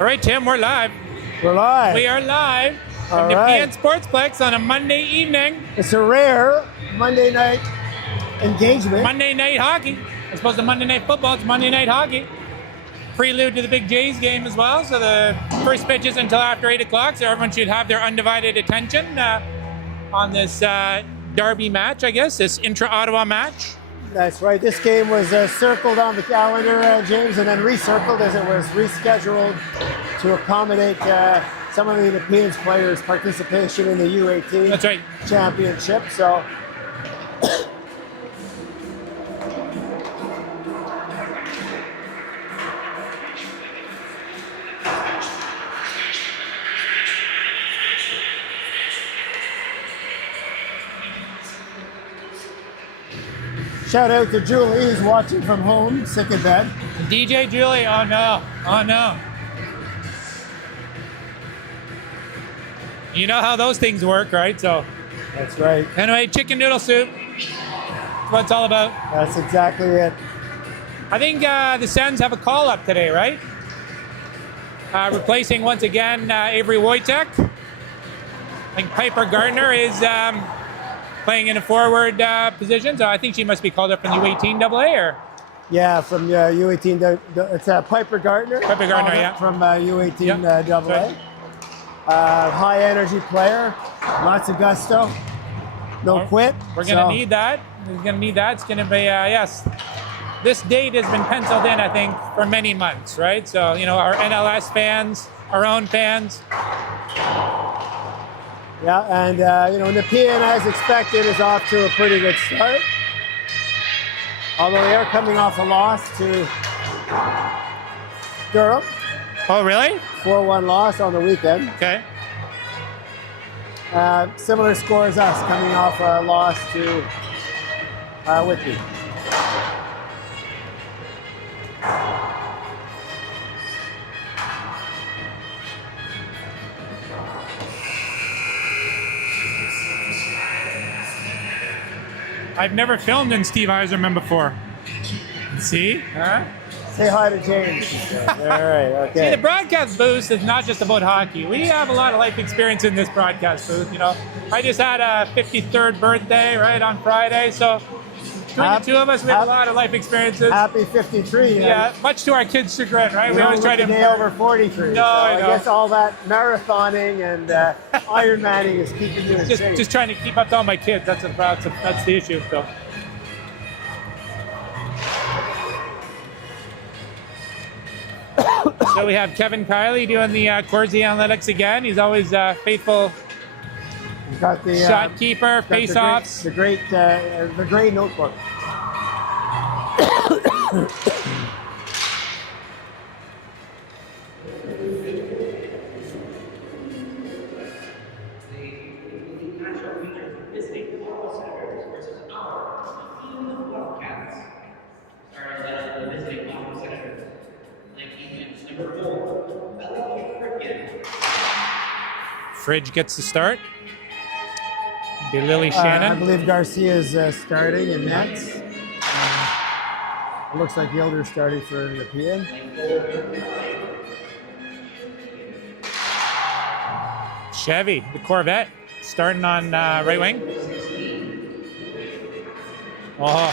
All right, Tim, we're live. We're live. We are live from Nepean Sportsplex on a Monday evening. It's a rare Monday night engagement. Monday night hockey. As opposed to Monday night football, it's Monday night hockey. Prelude to the big Jays game as well. So the first pitch is until after 8 o'clock, so everyone should have their undivided attention on this derby match, I guess, this intra-Ottawa match. That's right. This game was circled on the calendar, James, and then recircled as it was rescheduled to accommodate some of the Nepean's players' participation in the U18 That's right. championship. So shout out to Julie, who's watching from home, sick in bed. DJ Julie, oh no, oh no. You know how those things work, right? So That's right. anyway, chicken noodle soup. That's what it's all about. That's exactly it. I think the Sens have a call up today, right? Replacing once again Avery Wojtek. I think Piper Gardner is playing in a forward position, so I think she must be called up from U18 AA, or? Yeah, from U18, it's Piper Gardner. Piper Gardner, yeah. From U18 Yep. AA. Right. High energy player, lots of gusto, no quit. We're going to need that. We're going to need that. It's going to be, yes. This date has been penciled in, I think, for many months, right? So, you know, our NLS fans, our own fans. Yeah, and, you know, Nepean, as expected, is off to a pretty good start. Although they are coming off a loss to Durham. Oh, really? 4-1 loss on the weekend. Okay. Similar score as us, coming off a loss to Whitby. I've never filmed in Steve Eiserman before. See? Huh? Say hi to James. All right, okay. See, the broadcast booth is not just about hockey. We have a lot of life experience in this broadcast booth. You know, I just had a 53rd birthday right on Friday, so between the two of us, we have a lot of life experiences. Happy 53. Yeah, much to our kids' chagrin, right? We always try to day over 43. No, so I I guess all that marathoning and Ironmanning is keeping you in shape. Just trying to keep up to all my kids. That's the issue. So. So we have Kevin Kiley doing the Corsi analytics again. He's always faithful. He's got the shot keeper, face-offs. The great notebook. Visiting Ottawa Senators versus our Nepean Wildcats. Starting the visiting Ottawa Senators. Number 4, Fridge gets the start. Be Lily Shannon. I believe Garcia is starting in nets. It looks like Gilder's starting for Nepean. Chevy, the Corvette, starting on right wing. Oh,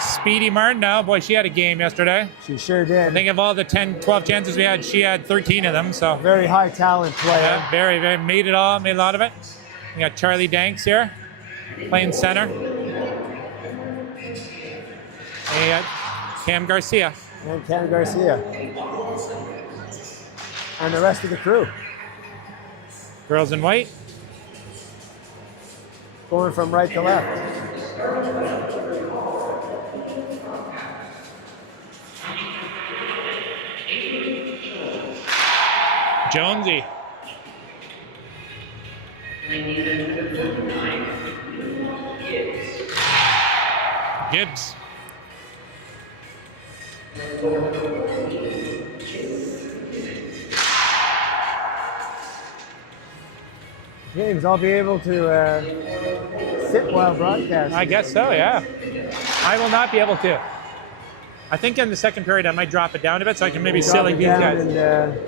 Speedy Martin now. Boy, she had a game yesterday. She sure did. I think of all the 10, 12 chances we had, she had 13 of them. So very high talent player. Yeah, very, made it all, made a lot of it. We got Charlie Danks here, playing center. And Cam Garcia. And Cam Garcia. And the rest of the crew. Girls in white. Going from right to left. Jonesy. Gibbs. James, I'll be able to sit while broadcasting. I guess so, yeah. I will not be able to. I think in the second period I might drop it down a bit so I can maybe sit like these guys. And,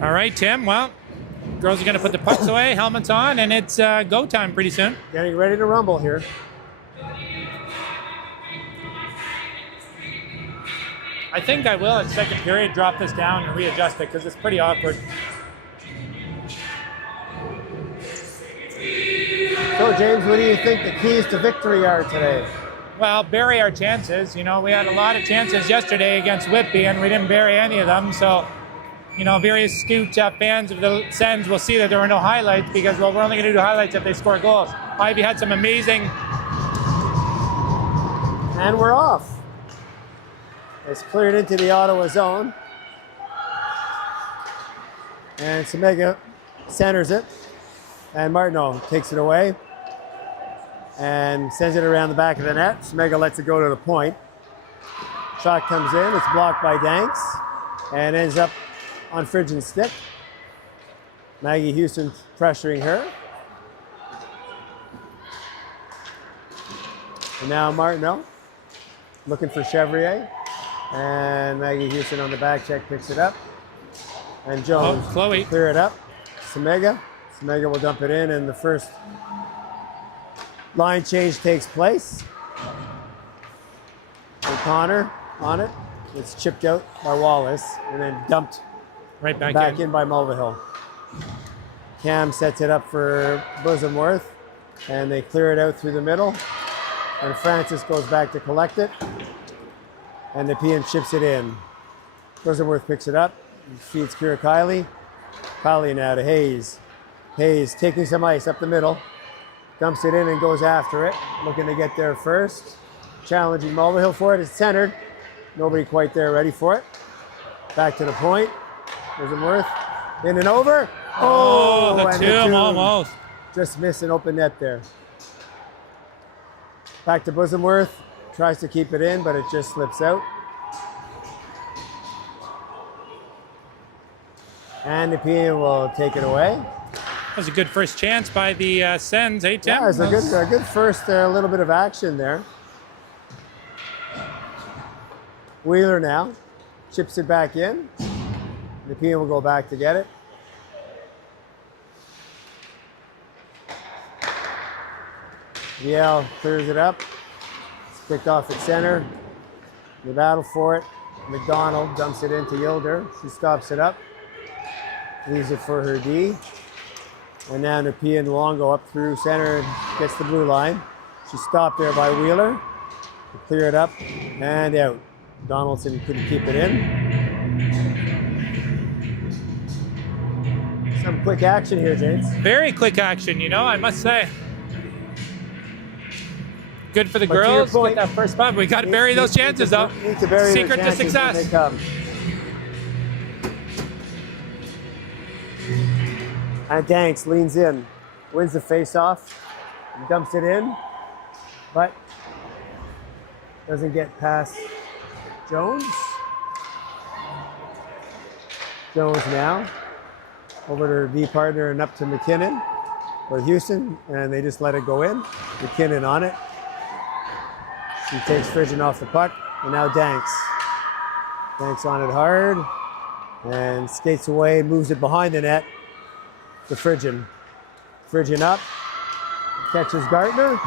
All right, Tim. Well, girls are going to put the pucks away, helmets on, and it's go time pretty soon. Getting ready to rumble here. I think I will, at second period, drop this down and readjust it because it's pretty awkward. So, James, what do you think the keys to victory are today? Well, bury our chances. You know, we had a lot of chances yesterday against Whitby, and we didn't bury any of them. So you know, very astute fans of the Sens will see that there were no highlights because, well, we're only going to do highlights if they score goals. Ivy had some amazing... And we're off. It's cleared into the Ottawa zone. And Semega centers it. And Martineau takes it away and sends it around the back of the net. Semega lets it go to the point. Shot comes in. It's blocked by Danks and ends up on Fridgen's stick. Maggie Houston pressuring her. And now Martineau looking for Chevrier. And Maggie Houston on the back check picks it up. And Jones Chloe clear it up. Semega will dump it in, and the first line change takes place. O'Connor on it. It's chipped out by Wallace and then dumped right back in by Mulvihill. Cam sets it up for Bosomworth, and they clear it out through the middle. And Francis goes back to collect it, and Nepean chips it in. Bosomworth picks it up, feeds Kira Kiley. Kiley now to Hayes. Hayes taking some ice up the middle, dumps it in and goes after it, looking to get there first. Challenging Mulvihill for it. It's centered. Nobody quite there ready for it. Back to the point. Bosomworth in and over. Oh, the and tomb almost. Just missed an open net there. Back to Bosomworth. Tries to keep it in, but it just slips out. And Nepean will take it away. That was a good first chance by the Sens, eh, Tim? Yeah, it was a good first little bit of action there. Wheeler now chips it back in. Nepean will go back to get it. Yale clears it up. It's picked off at center. They battle for it. McDonald dumps it into Yilder. She stops it up. Leaves it for her D. And now Nepean Luongo up through center and gets the blue line. She's stopped there by Wheeler. To clear it up and out. Donaldson couldn't keep it in. Some quick action here, James. Very quick action, you know, I must say. Good for the But to your girls. point, Get that first spot. We got to bury those chances, though. Need to bury Secret their to chances when success. they come. And Danks leans in, wins the face-off, and dumps it in, but doesn't get past Jones. Jones now over to her D partner and up to McKinnon with Houston, and they just let it go in. McKinnon on it. She takes Fridgen off the puck, and now Danks. Danks on it hard, and skates away, moves it behind the net to Fridgen. Fridgen up, catches Gardner.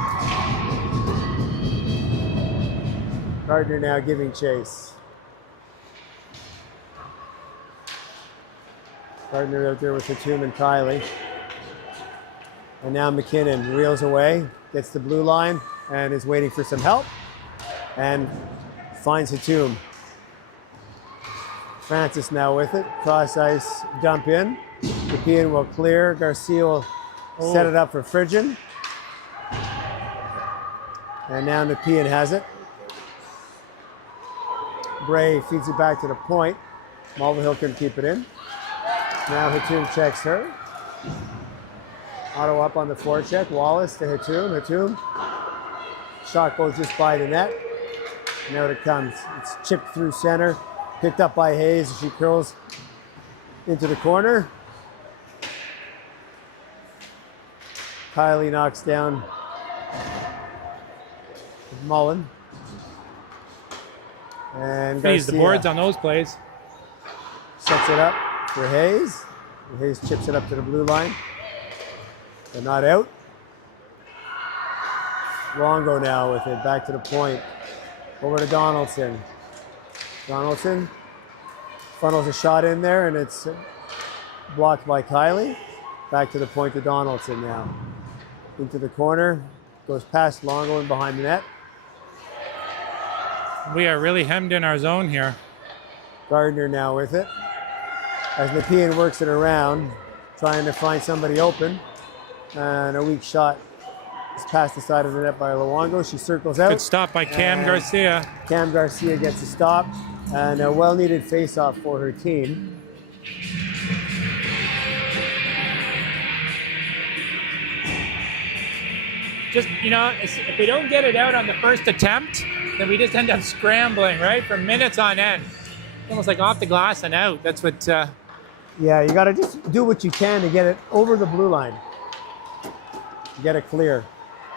Gardner now giving chase. Gardner out there with Tatum and Kiley. And now McKinnon reels away, gets the blue line, and is waiting for some help. And finds Tatum. Francis now with it. Cross ice dump in. Nepean will clear. Garcia will set it up for Fridgen. And now Nepean has it. Bray feeds it back to the point. Mulvihill can keep it in. Now Hatum checks her. Otto up on the forecheck. Wallace to Hatum. Hatum. Shot goes just by the net. And out it comes. It's chipped through center. Picked up by Hayes. She curls into the corner. Kiley knocks down Mullen. And Freeze the Garcia boards on those plays. sets it up for Hayes. And Hayes chips it up to the blue line. They're not out. Longo now with it, back to the point. Over to Donaldson. Donaldson funnels a shot in there, and it's blocked by Kiley. Back to the point to Donaldson now. Into the corner, goes past Longo and behind the net. We are really hemmed in our zone here. Gardner now with it. as Nepean works it around, trying to find somebody open. And a weak shot is past the side of the net by Luongo. She circles out. Good stop by Cam Garcia. Cam Garcia gets a stop, and a well-needed face-off for her team. Just, you know, if we don't get it out on the first attempt, then we just end up scrambling, right, for minutes on end. Almost like off the glass and out. That's what... Yeah, you got to just do what you can to get it over the blue line. Get it clear.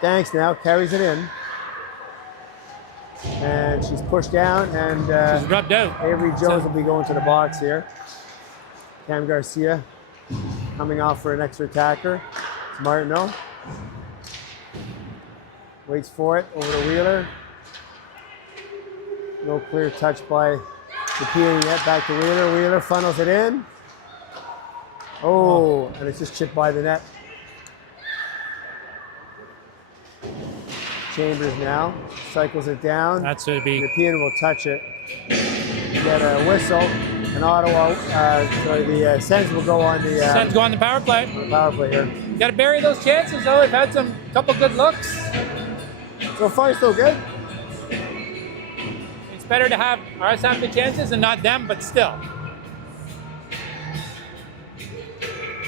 Danks now carries it in. And she's pushed down, and she's rubbed out. Avery Jones will be going to the box here. Cam Garcia coming off for an extra attacker. It's Martineau. Waits for it over to Wheeler. No clear touch by Nepean yet. Back to Wheeler. Wheeler funnels it in. Oh, and it's just chipped by the net. Chambers now cycles it down. That's what it'd be. Nepean will touch it. Get a whistle. And Ottawa, the Sens will go on the Sens go on the power play. Power play here. Got to bury those chances, though. We've had some couple good looks. So far, so good. It's better to have us have the chances and not them, but still.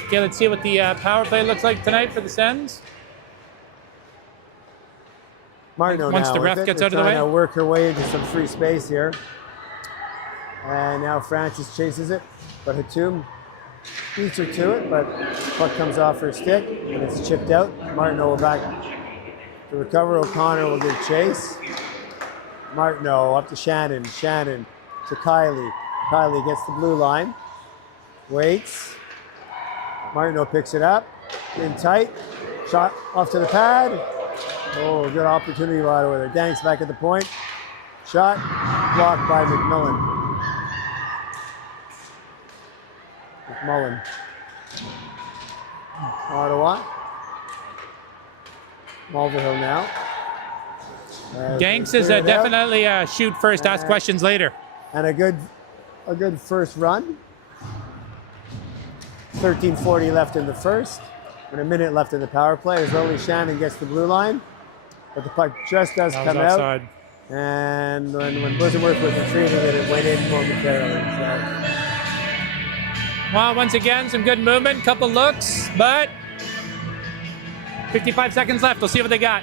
Okay, let's see what the power play looks like tonight for the Sens. Martineau Once now the ref with it. gets They're out of the trying way. to work her way into some free space here. And now Francis chases it, but Hatum beats her to it, but puck comes off her stick and it's chipped out. Martineau will back to recover. O'Connor will give chase. Martineau up to Shannon. Shannon to Kylie. Kylie gets the blue line. Waits. Martineau picks it up. In tight. Shot off to the pad. Oh, good opportunity right over there. Danks back at the point. Shot blocked by McMillan. Ottawa. Mulvihill now. Danks is definitely shoot first, ask questions later. And a good first run. 13:40 left in the first. And a minute left in the power play. As only Shannon gets the blue line. But the puck just does come out. And when Bosamworth was retrieving it, it went in momentarily. So. Well, once again, some good movement, couple looks, but 55 seconds left. We'll see what they got.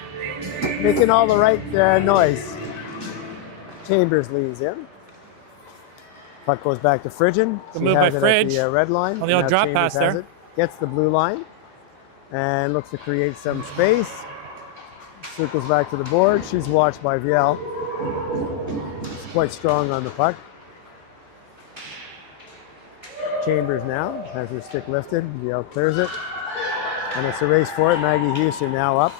Making all the right noise. Chambers leans in. Puck goes back to Fridgen. Good move by Fridge. At the red line. On the old drop pass there. It, gets the blue line and looks to create some space. Circles back to the board. She's watched by Viel. She's quite strong on the puck. Chambers now has her stick lifted. Viel clears it. And it's a race for it. Maggie Houston now up.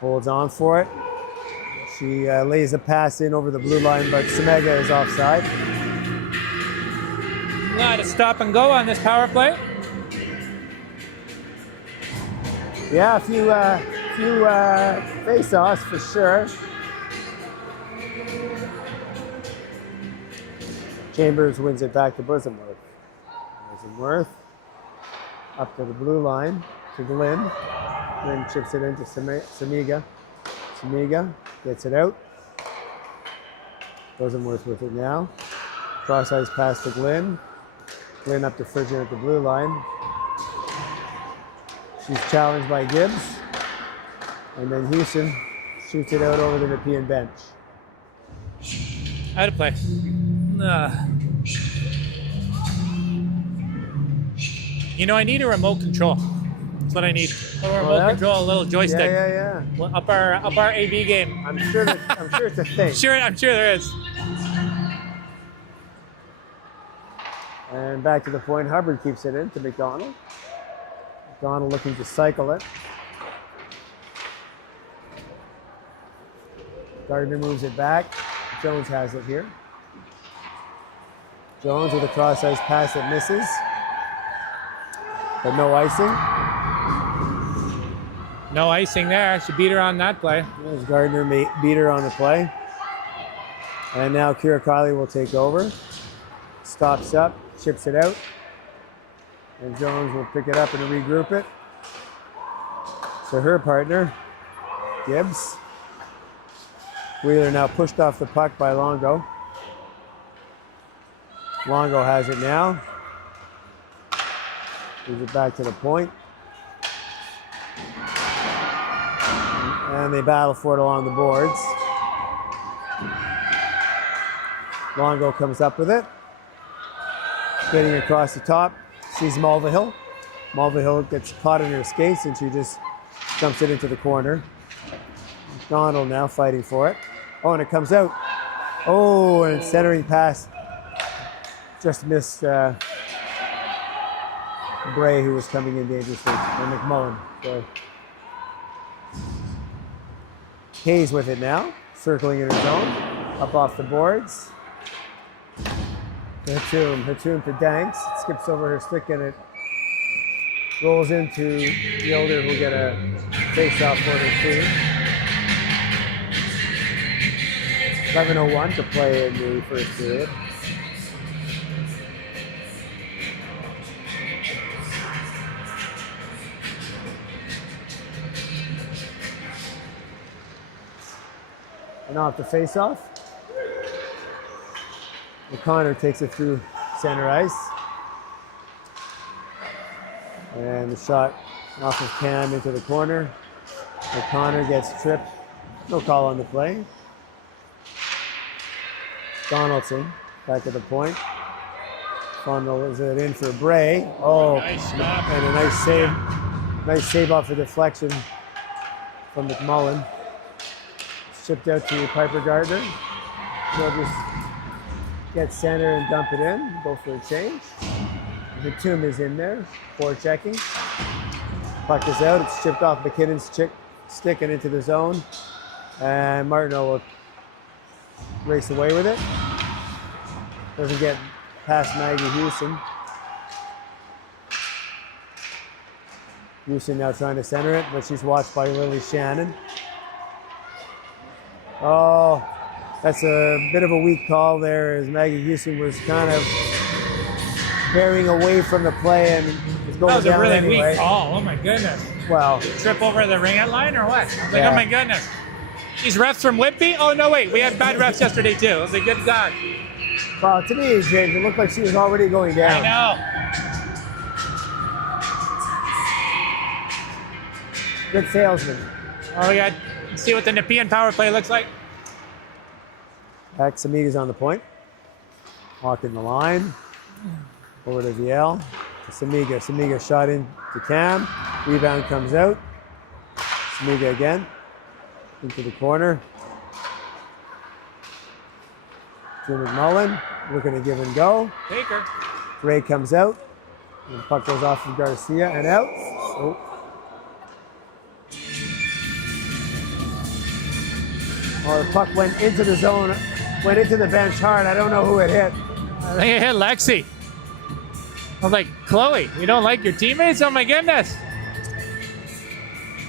Holds on for it. She lays a pass in over the blue line, but Semega is offside. Not a stop and go on this power play. Yeah, a few face-offs for sure. Chambers wins it back to Bosamworth. Bosamworth up to the blue line to Glenn. Glenn chips it into Semiga. Semiga gets it out. Bosamworth with it now. Cross-ice pass to Glenn. Glenn up to Fridgen at the blue line. She's challenged by Gibbs. And then Houston shoots it out over the Nepean bench. Out of play. You know, I need a remote control. That's what I need. A little remote control, a little joystick. Yeah. Well, up our AV game. I'm sure it's a thing. I'm sure there is. And back to the point, Hubbard keeps it in to McDonald. McDonald looking to cycle it. Gardner moves it back. Jones has it here. Jones with a cross-ice pass that misses. But no icing. No icing there. She beat her on that play. There's Gardner beat her on the play. And now Kira Kiley will take over. Stops up. chips it out. And Jones will pick it up and regroup it. So her partner, Gibbs. Wheeler now pushed off the puck by Longo. Longo has it now. Moves it back to the point. And they battle for it along the boards. Longo comes up with it. Getting across the top. Sees Mulvihill. Mulvihill gets caught in her skates and she just dumps it into the corner. McDonald now fighting for it. Oh, and it comes out. Oh, and centering pass. Just missed Bray, who was coming in dangerously, and McMullen. So Hayes with it now, circling in her zone, up off the boards. Hatum to Danks. It skips over her stick and it rolls into Yoder, who'll get a face-off for their team. 11:01 to play in the first period. And off the face-off. O'Connor takes it through center ice. And the shot off of Cam into the corner. O'Connor gets tripped. No call on the play. Donaldson back at the point. Funnels it in for Bray. Oh, nice stop. And a nice save. Nice save off the deflection from McMullen. Shipped out to Piper Gardner. They'll just get center and dump it in. Go for a change. Hatum is in there. Forechecking. Puck is out. It's chipped off McKinnon's stick and into the zone. And Martineau will race away with it. Doesn't get past Maggie Houston. Houston now trying to center it, but she's watched by Lily Shannon. Oh, that's a bit of a weak call there, as Maggie Houston was kind of bearing away from the play and was going down. That was a really anyway. weak call. Oh my goodness. Well, Trip over the ring out line or what? I was like, Yeah. oh my goodness. These refs from Whitby? Oh no, wait, we had bad refs yesterday too. It was a good God. well, to me, James, it looked like she was already going down. I know. Good salesman. Oh, we got see what the Nepean power play looks like. Back, Samiga's on the point. Walking the line. Over to VL. To Samiga. Samiga shot in to Cam. Rebound comes out. Samiga again. Into the corner. To McMullen. Looking to give and go. Take her. Ray comes out. And the puck goes off of Garcia and out. Oh. Oh, the puck went into the zone. Went into the bench hard. I don't know who it hit. I think it hit Lexi. I was like, Chloe, you don't like your teammates? Oh my goodness.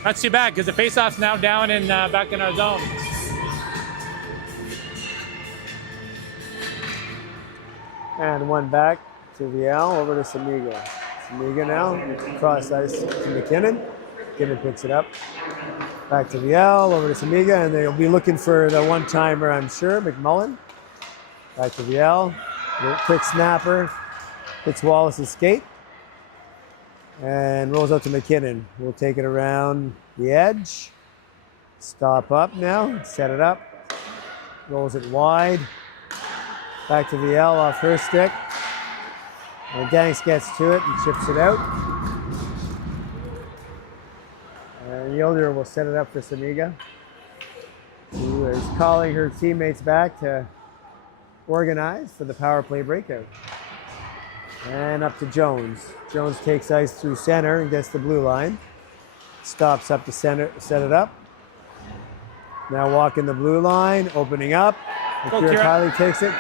That's too bad because the faceoff's now down and back in our zone. And one back to VL, over to Samiga. Samiga now, cross ice to McKinnon. McKinnon picks it up. Back to VL, over to Samiga, and they'll be looking for the one-timer, I'm sure, McMullen. Back to VL, quick snapper, hits Wallace's skate, and rolls out to McKinnon. We'll take it around the edge. Stop up now, set it up, rolls it wide. Back to VL off her stick. And Danks gets to it and chips it out. And Yoder will set it up for Samiga, who is calling her teammates back to organize for the power play breakout. And up to Jones. Jones takes ice through center and gets the blue line. Stops up to center, set it up. Now walking the blue line, opening up. Akira Kylie takes it,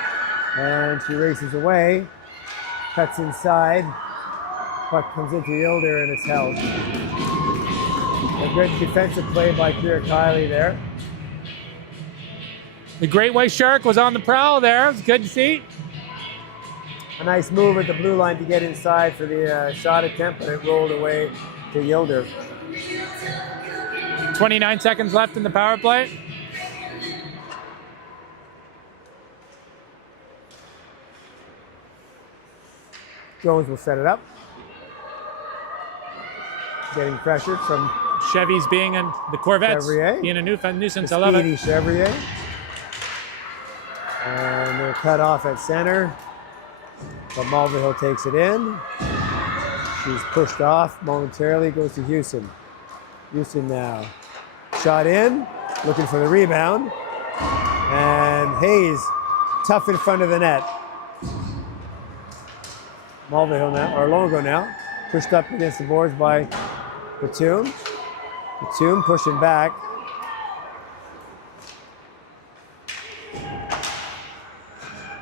and she races away. Cuts inside. Puck comes into Yoder, and it's held. A good defensive play by Akira Kylie there. The Great White Shark was on the prowl there. It was good to see. a nice move at the blue line to get inside for the shot attempt, but it rolled away to Yilder. 29 seconds left in the power play. Jones will set it up. Getting pressure from Chevy's being in the Corvettes, Chevrier. being a nuisance. The I love speedy it. Chevrier. And they're cut off at center. But Mulvihill takes it in. She's pushed off momentarily, goes to Houston. Houston now. Shot in, looking for the rebound. And Hayes, tough in front of the net. Mulvihill now, or Longo now, pushed up against the boards by Batum. Batum pushing back.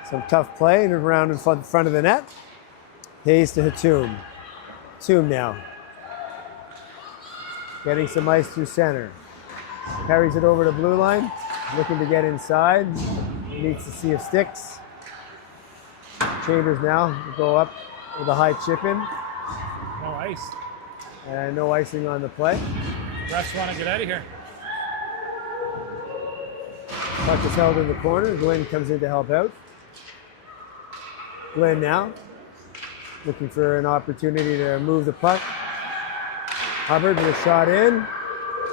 Some tough play and around in front of the net. Hayes to Hatum. Hatum now. Getting some ice through center. Carries it over to blue line. Looking to get inside. Needs to see if sticks. Chambers now will go up with a high chip in. No ice. And no icing on the play. Refs want to get out of here. Puck is held in the corner. Glenn comes in to help out. Glenn now looking for an opportunity to move the puck. Hubbard with a shot in.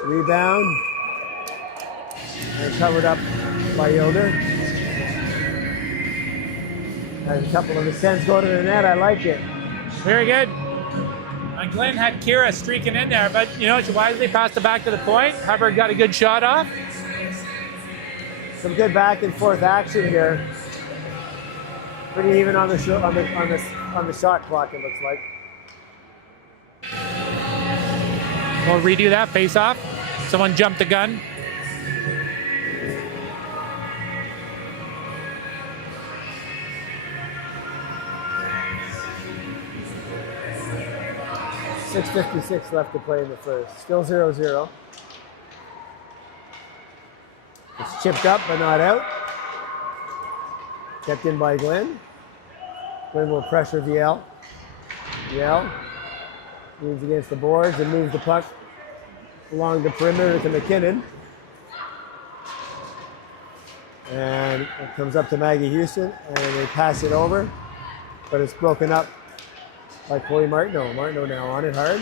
Rebound. And covered up by Yoder. And a couple of ascents go to the net. I like it. Very good. And Glenn had Kira streaking in there, but you know, she wisely passed it back to the point. Hubbard got a good shot off. Some good back and forth action here. Pretty even on the shot clock, it looks like. We'll redo that face off. Someone jumped the gun. .656 left to play in the first. Still 0-0. It's chipped up but not out. Kept in by Glenn. Glenn will pressure VL. VL moves against the boards and moves the puck along the perimeter to McKinnon. And it comes up to Maggie Houston and they pass it over, but it's broken up by Chloe Martineau. Martineau now on it hard.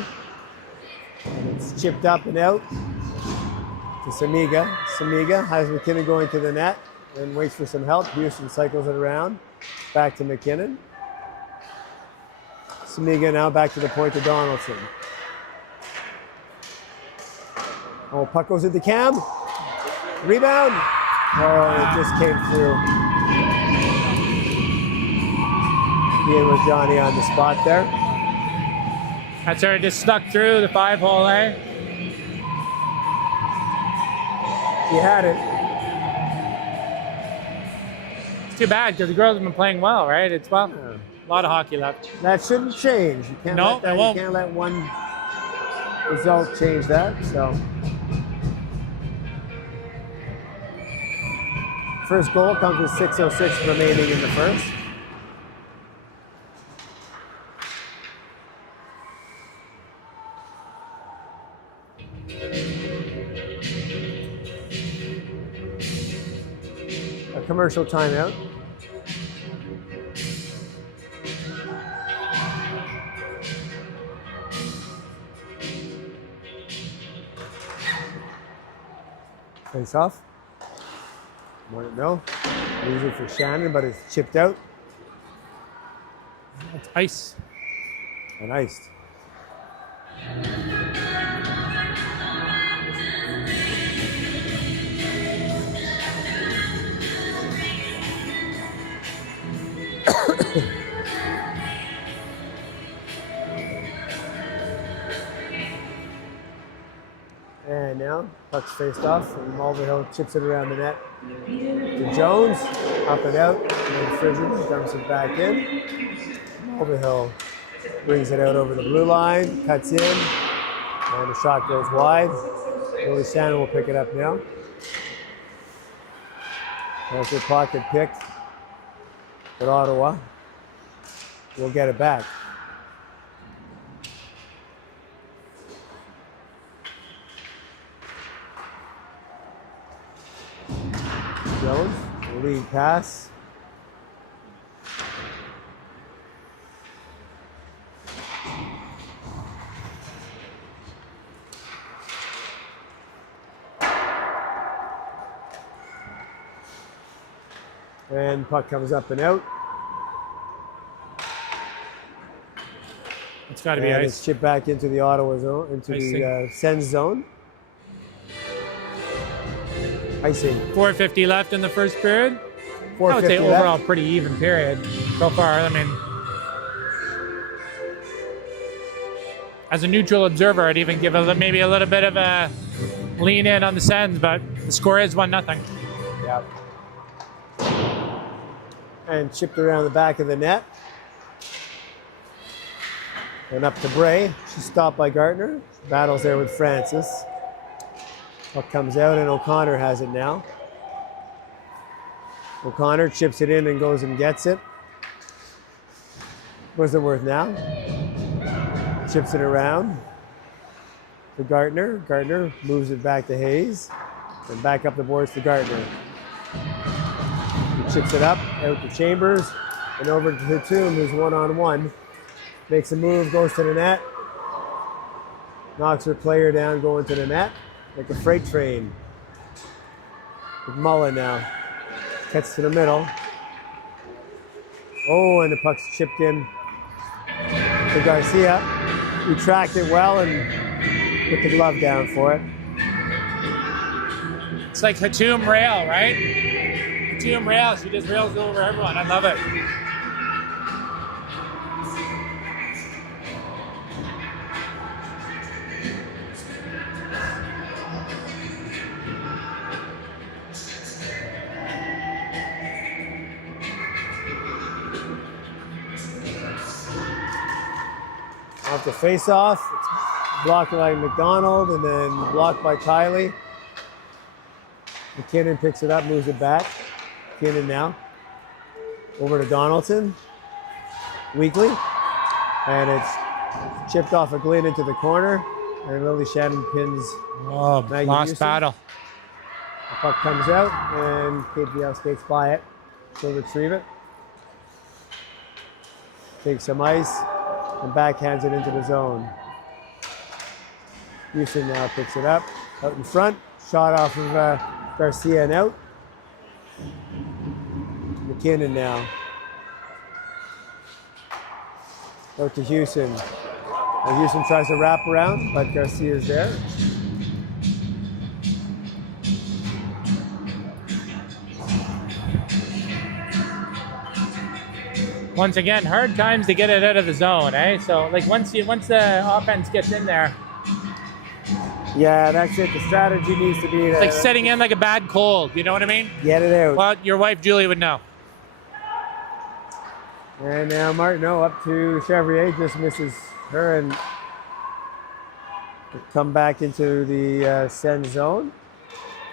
And it's chipped up and out to Samiga. Samiga has McKinnon going to the net and waits for some help. Houston cycles it around. Back to McKinnon. Samiga now back to the point to Donaldson. Oh, puck goes into Cam. Rebound. Oh, it just came through. Being with Johnny on the spot there. That's her just snuck through the 5-hole, eh? She had it. It's too bad because the girls have been playing well, right? It's well, a lot of hockey left. That shouldn't change. You can't No, let that, it won't. You can't let one result change that. So first goal comes with 6:06 remaining in the first. A commercial timeout. Face off. No. Easy for Shannon, but it's chipped out It's ice. and iced. And now, puck's faced off, and Mulvihill chips it around the net to Jones, up and out, and then Frigid dumps it back in. Mulvihill brings it out over the blue line, cuts in, and the shot goes wide. Billy Shannon will pick it up now. That's their pocket picked at Ottawa. will get it back. Jones, lead pass. And puck comes up and out. It's got to be and ice. it's chipped back into the Ottawa zone, into the Sens zone. Icing. 4:50 left in the first period. I would 4:50 say left. overall pretty even period so far. I mean, as a neutral observer, I'd even give maybe a little bit of a lean in on the Sens, but the score is 1-0. Yep. And chipped around the back of the net. And up to Bray. She's stopped by Gartner. Battles there with Francis. Puck comes out and O'Connor has it now. O'Connor chips it in and goes and gets it. What's it worth now? Chips it around to Gartner. Gartner moves it back to Hayes. And back up the boards to Gartner. He chips it up, out to Chambers, and over to Tatum, who's one-on-one. Makes a move, goes to the net. Knocks her player down, going to the net. Like a freight train. With Mullen now. Cuts to the middle. Oh, and the puck's chipped in to Garcia. He tracked it well and put the glove down for it. It's like Hatum rail, right? Hatum rail. She just rails over everyone. I love it. Off the face-off, it's blocked by McDonald and then blocked by Kiley. McKinnon picks it up, moves it back. McKinnon now. Over to Donaldson. Weekly. And it's chipped off a Glynn into the corner. And Lily Shannon pins Maggie Lost Houston. battle. The puck comes out and KPL skates by it. She'll retrieve it. Takes some ice. And backhands it into the zone. Houston now picks it up. Out in front. Shot off of Garcia and out. McKinnon now. Out to Houston. And Houston tries to wrap around, but Garcia's there. Once again, hard times to get it out of the zone, eh? So, like, once the offense gets in there, Yeah, that's it. The strategy needs to be to it's like setting in like a bad cold. You know what I mean? get it out. Well, your wife Julie would know. And now Martineau up to Chevrier, just misses her and come back into the Sen zone.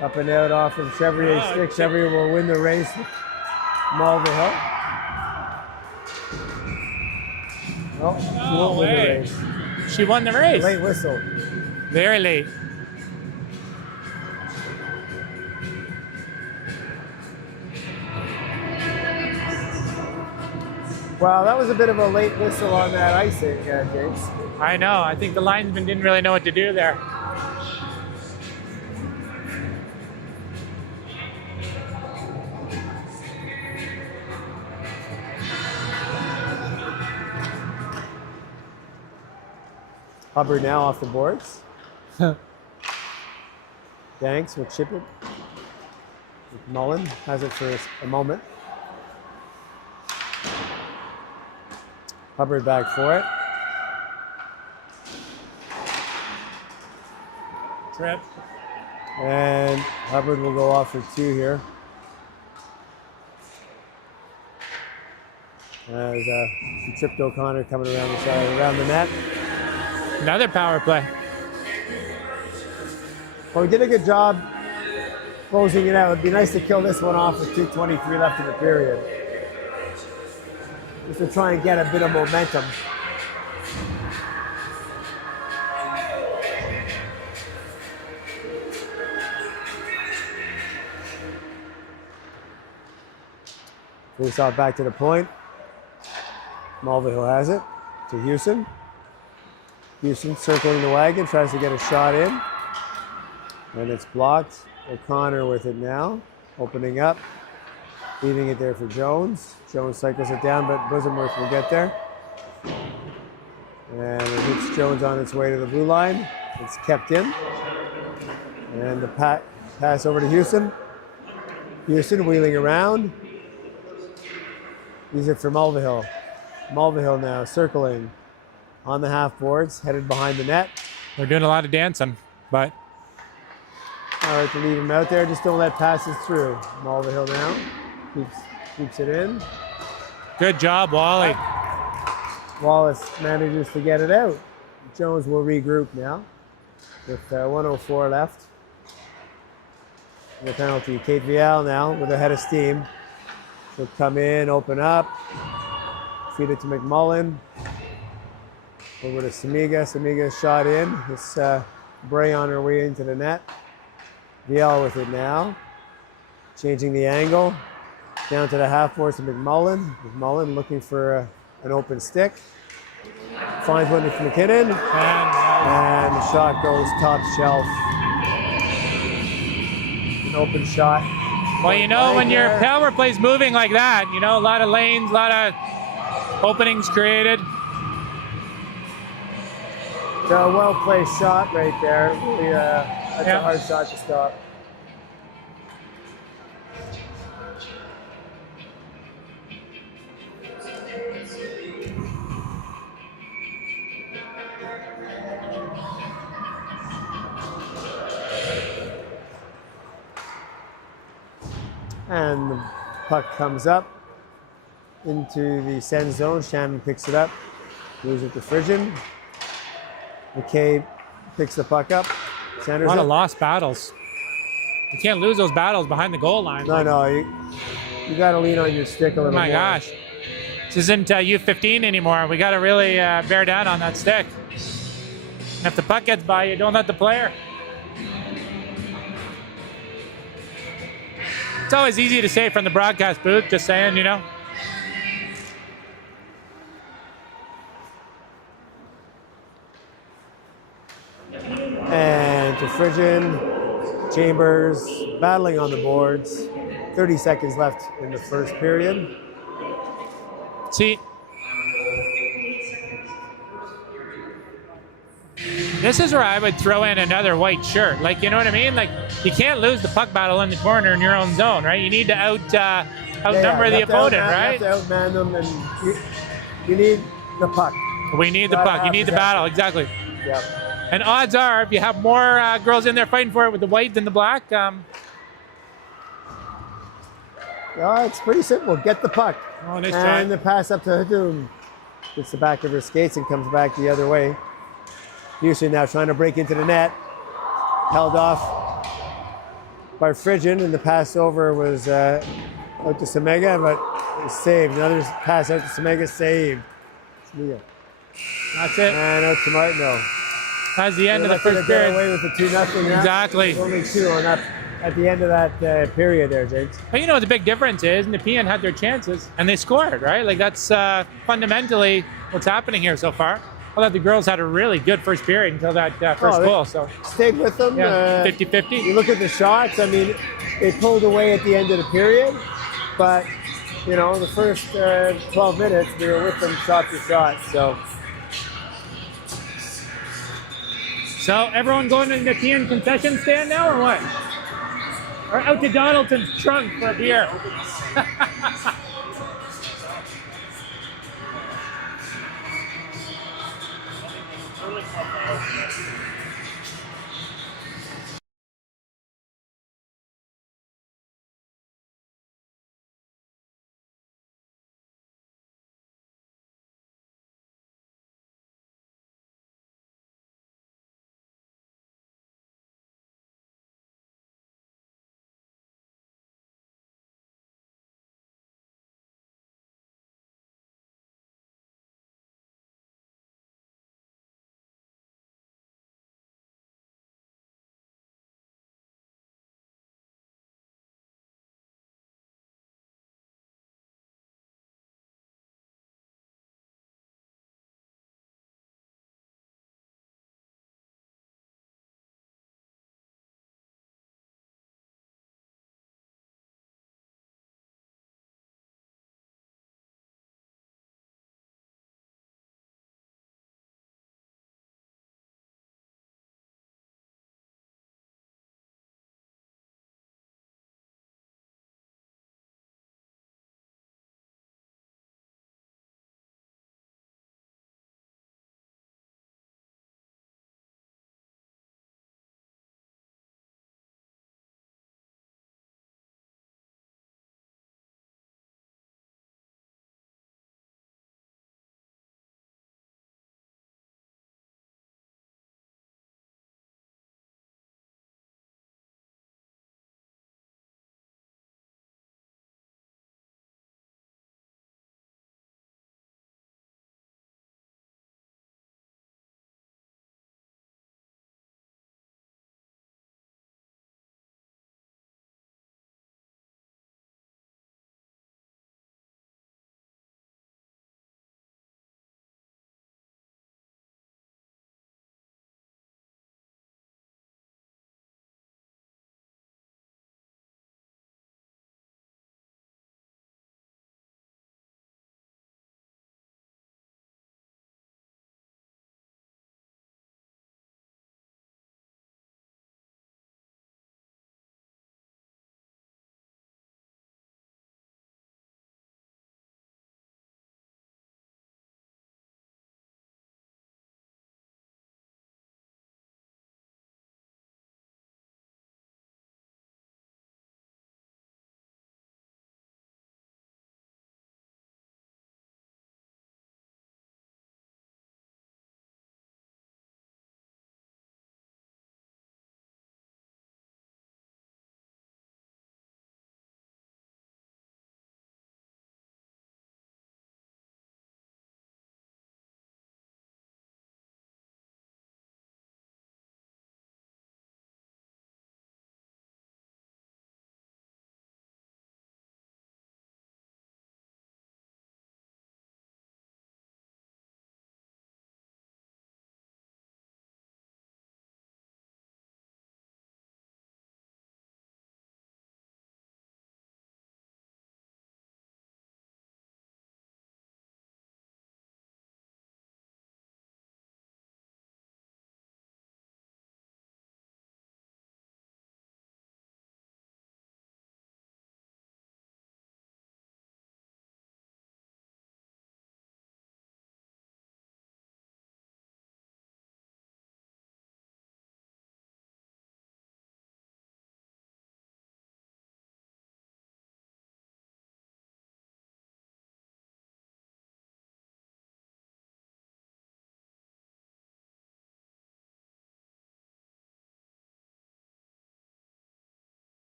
Up and out off of Chevrier's stick. Chevrier will win the race. Malvern Hill. Oh, she won't win the way. race. She won the race. Late whistle. Very late. Wow, that was a bit of a late whistle on that icing, James. I know. I think the linesman didn't really know what to do there. Hubbard now off the boards. Danks will chip it. Mullen has it for a moment. Hubbard back for it. Trip. And Hubbard will go off for two here. As he tripped O'Connor coming around the side, around the net. Another power play. Well, we did a good job closing it out. It'd be nice to kill this one off with 2:23 left in the period. just to try and get a bit of momentum. Face off back to the point. Mulvihill has it to Houston. Houston circling the wagon, tries to get a shot in. And it's blocked. O'Connor with it now, opening up, leaving it there for Jones. Jones cycles it down, but Bosomworth will get there. And it hits Jones on its way to the blue line. It's kept in. And the pass over to Houston. Houston wheeling around. Use it for Mulvihill. Mulvihill now circling on the half boards, headed behind the net. They're doing a lot of dancing, but All right, to leave him out there, just don't let passes through. Mulvihill now keeps it in. good job, Wally. Wallace manages to get it out. Jones will regroup now with 1:04 left. The penalty. Kate Vial now with a head of steam. She'll come in, open up, feed it to McMullen. Over to Samiga. Samiga shot in. It's Bray on her way into the net. Vial with it now. Changing the angle. Down to the half boards to McMullen. McMullen looking for an open stick. Finds one to McKinnon. And the shot goes top shelf. An open shot. Well, you know, when your power play's moving like that, you know, a lot of lanes, a lot of openings created. It's a well-placed shot right there. Really, that's a hard shot to stop. And the puck comes up into the send zone. Shannon picks it up, moves it to Frisian. McCabe picks the puck up, A centers lot it. of lost battles. You can't lose those battles behind the goal line. No, you got to lean on your stick a little more. Oh my gosh. This isn't U15 anymore. We got to really bear down on that stick. And if the puck gets by you, don't let the player. It's always easy to say from the broadcast booth, just saying, you know. And to Frisian, Chambers battling on the boards. 30 seconds left in the first period. See, this is where I would throw in another white shirt. Like, you know what I mean? Like, you can't lose the puck battle in the corner in your own zone, right? You need to outnumber the opponent, right? You have to outman them, and you need the puck. We need the puck. You need the battle, exactly. Yep. And odds are, if you have more girls in there fighting for it with the white than the black, It's pretty simple. Get the puck. Oh, nice try. And the pass up to Hadoum. Gets the back of her skates and comes back the other way. Houston now trying to break into the net. Held off by Frisian, and the pass over was out to Semega, but it was saved. Another pass out to Semega, saved. Semega. That's it. And out to Martineau. That's the end of the They're first getting period. away with the 2-0. Exactly. Only two on that at the end of that period there, James. But you know what the big difference is? Nepean had their chances, and they scored, right? Like, that's fundamentally what's happening here so far. I thought the girls had a really good first period until that first goal. So stayed with them. Yeah, 50-50. You look at the shots. I mean, they pulled away at the end of the period, but you know, the first 12 minutes they were with them shot for shot. So everyone going to the Nepean concession stand now, or what? Or out to Donaldson's trunk for a beer?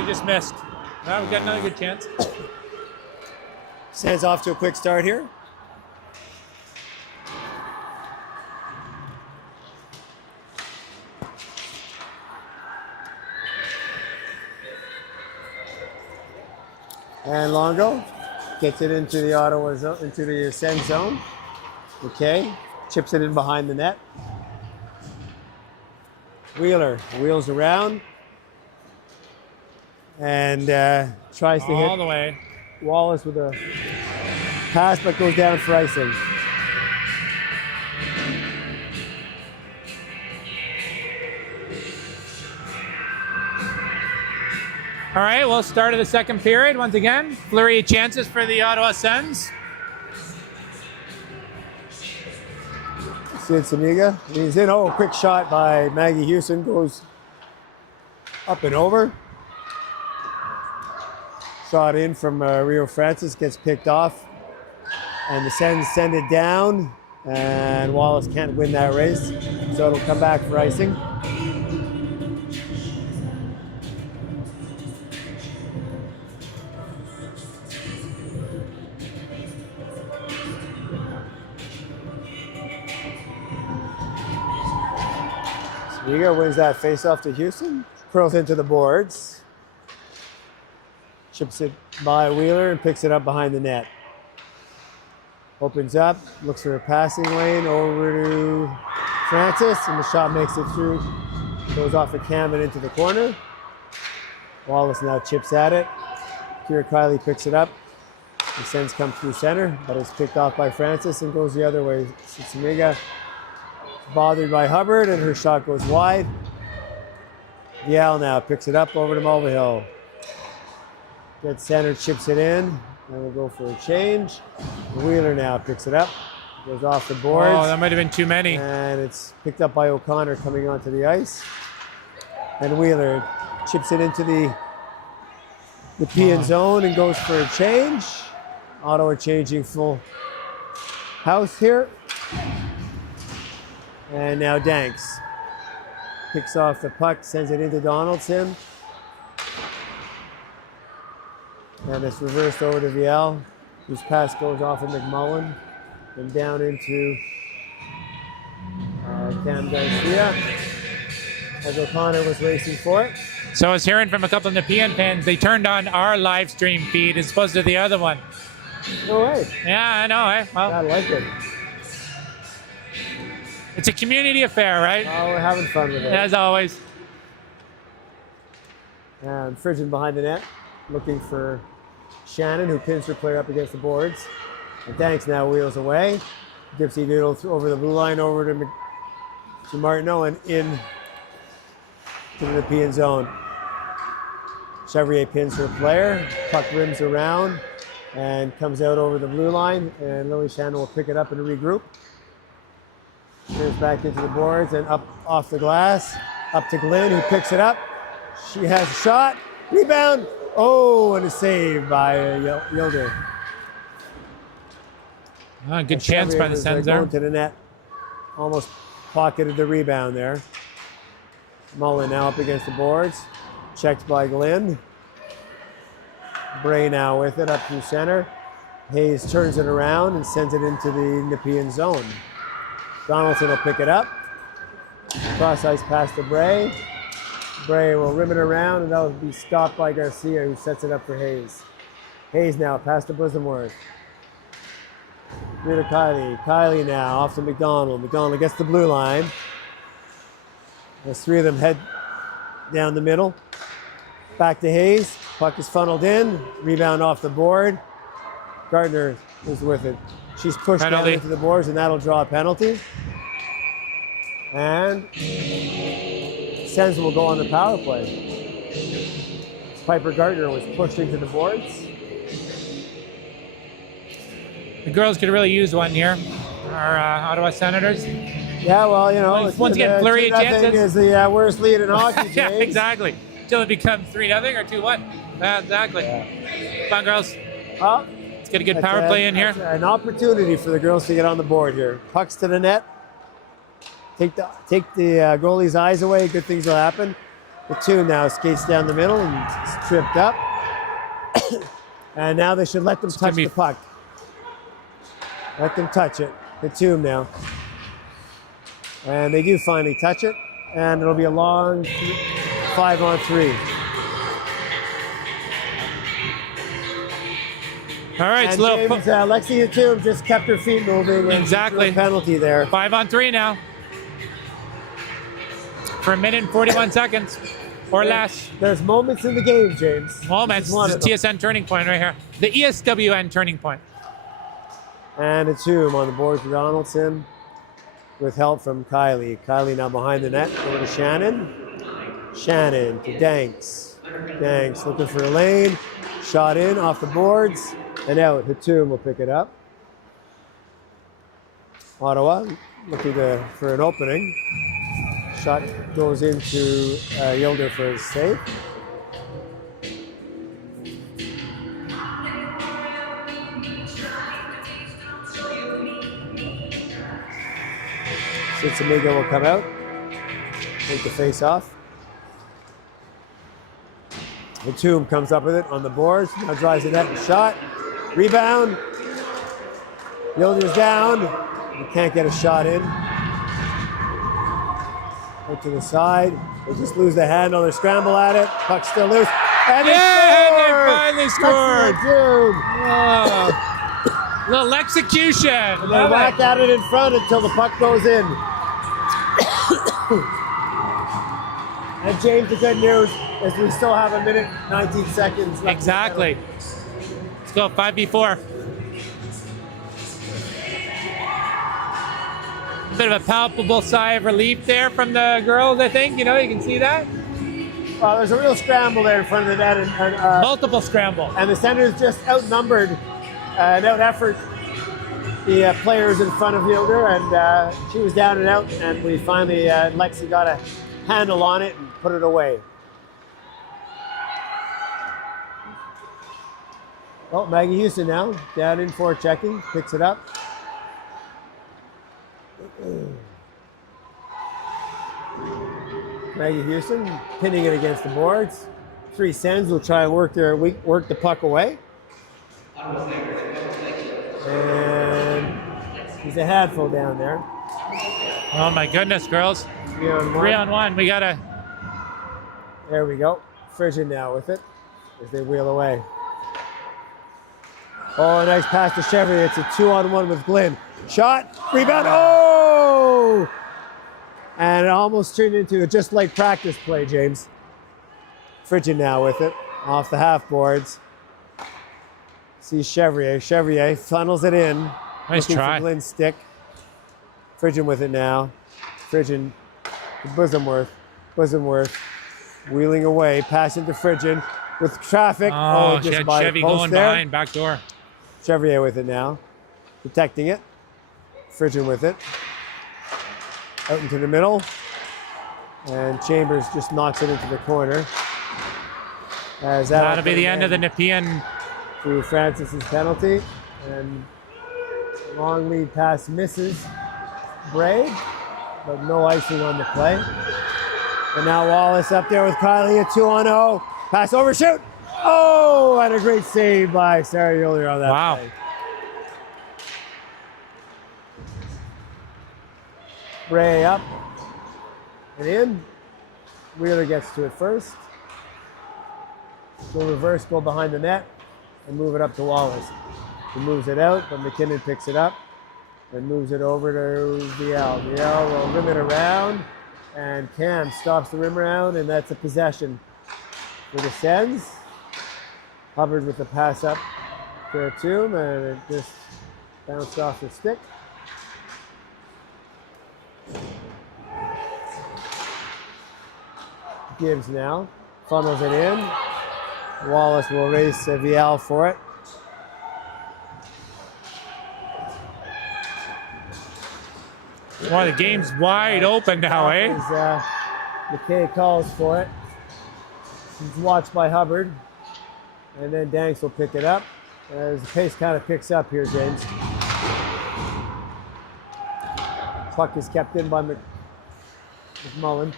we just missed. Well, we've got another good chance. Sens off to a quick start here. And Longo gets it into the Ottawa zone, into the Sens zone. Okay, chips it in behind the net. Wheeler wheels around and tries to All hit the way. Wallace with a pass, but goes down for icing. All right, well, start of the second period once again. Flurry of chances for the Ottawa Sens. Sid Samiga, he's in. Oh, a quick shot by Maggie Houston, goes up and over. Shot in from Rio Francis, gets picked off. And the Sens send it down, and Wallace can't win that race, so it'll come back for icing. Samiga wins that face-off to Houston, curls into the boards, chips it by Wheeler and picks it up behind the net. Opens up, looks for a passing lane over to Francis, and the shot makes it through, goes off of Cam and into the corner. Wallace now chips at it. Kira Kiley picks it up. The Sens come through center, but it's picked off by Francis and goes the other way. Samiga bothered by Hubbard, and her shot goes wide. Vial now picks it up over to Mulvihill. Gets center, chips it in, and we'll go for a change. Wheeler now picks it up, goes off the boards. Oh, that might have been too many. And it's picked up by O'Connor coming onto the ice. And Wheeler chips it into the Nepean zone and goes for a change. Ottawa changing full house here. And now Danks picks off the puck, sends it into Donaldson. And it's reversed over to Vial, whose pass goes off of McMullen and down into Cam Garcia, as O'Connor was racing for it. So I was hearing from a couple of Nepean fans, they turned on our live stream feed as opposed to the other one. No way. Yeah, I know, eh? Well, I like it. it's a community affair, right? Oh, we're having fun with it. As always. And Frigid behind the net, looking for Shannon, who pins her player up against the boards. And Danks now wheels away. Dipsy Doodle over the blue line over to Martineau and in to the Nepean zone. Chevrier pins her player. Puck rims around and comes out over the blue line. And Lily Shannon will pick it up and regroup. Turns back into the boards and up off the glass. Up to Glenn, who picks it up. She has a shot. Rebound. Oh, and a save by Yilder. Good chance by the Sens there. Going to the net. Almost pocketed the rebound there. Mullen now up against the boards. Checked by Glenn. Bray now with it up through center. Hayes turns it around and sends it into the Nepean zone. Donaldson will pick it up. Cross ice pass to Bray. Bray will rim it around, and that will be stopped by Garcia, who sets it up for Hayes. Hayes now past to Bosamworth. Through to Kiley. Kiley now off to McDonald. McDonald gets the blue line. There's three of them head down the middle. Back to Hayes. Puck is funneled in. Rebound off the board. Gardner is with it. She's pushed down into the boards, and that'll draw a penalty. And Sens will go on the power play. Piper Gardner was pushed into the boards. The girls could really use one here. Our Ottawa Senators. Yeah, well, you know, once again, flurry of chances. Is the worst lead in hockey, James. Yeah, exactly. Till it becomes 3-0 or 2-1. Exactly. Yeah. Come on, girls. Well, let's get a good power play in here. An opportunity for the girls to get on the board here. Pucks to the net. Take the goalie's eyes away. Good things will happen. The two now skates down the middle and it's tripped up. And now they should let them touch the puck. Let them touch it. The two now. And they do finally touch it. And it'll be a long 5-on-3. All right, And it's a little James, Lexi Hatum just kept her feet moving. Exactly. And penalty there. 5-on-3 now. For a minute and 41 seconds or less. There's moments in the game, James. Moments. This is TSN turning point right here. The ESWN turning point. And it's Hatum on the board for Donaldson with help from Kylie. Kylie now behind the net. Over to Shannon. Shannon to Danks. Danks looking for a lane. Shot in off the boards. And out. Hatum will pick it up. Ottawa looking for an opening. Shot goes into Yilder for his save. Amigo will come out, take the face off. Hatum comes up with it on the boards, now drives the net and shot. Rebound. Yilder's down. He can't get a shot in. Out to the side. They just lose the handle. They scramble at it. Puck's still loose. And they finally scored. Oh. Little execution. And they whack at it in front until the puck goes in. And James, the good news is we still have a minute 19 seconds left. Exactly. Let's go 5v4. Bit of a palpable sigh of relief there from the girls, I think. You know, you can see that. Well, there's a real scramble there in front of the net. And multiple scramble. And the Senators just outnumbered and out-effort the players in front of Yilder. And she was down and out. And we finally, Lexi got a handle on it and put it away. Oh, Maggie Houston now, down in for checking, picks it up. Maggie Houston pinning it against the boards. 3 Sens will try and work the puck away. And he's a handful down there. Oh my goodness, girls. 3-on-1. We gotta. There we go. Frisian now with it as they wheel away. Oh, nice pass to Chevy. It's a 2-on-1 with Glenn. Shot, rebound, oh! And it almost turned into a just like practice play, James. Frigid now with it, off the half boards. See Chevrier. Chevrier funnels it in. Nice try. For Glenn's stick. Frigid with it now. Frigid to Bosomworth. Wheeling away, passing to Frigid with traffic. Oh, just she had by Chevy the post going there. behind, back door. Chevrier with it now, protecting it. Frigid with it. Out into the middle. And Chambers just knocks it into the corner. That'll be the end of the Nepean. Through Francis's penalty. And long lead pass misses Braid, but no icing on the play. And now Wallace up there with Kylie, a 2-on-0. Pass over, shoot! Oh, and a great save by Sarah Yilder on that play. Bray up and in. Wheeler gets to it first. Go reverse, go behind the net, and move it up to Wallace. He moves it out, but McKinnon picks it up and moves it over to VL. VL will rim it around, and Cam stops the rim around, and that's a possession for the Sens. Hubbard with the pass up to Hatum, and it just bounced off the stick. Gibbs now funnels it in. Wallace will race Vial for it. Well, the game's wide open now, eh? McKay calls for it. It's watched by Hubbard. And then Danks will pick it up as the pace kind of picks up here, James. Puck is kept in by McMullen.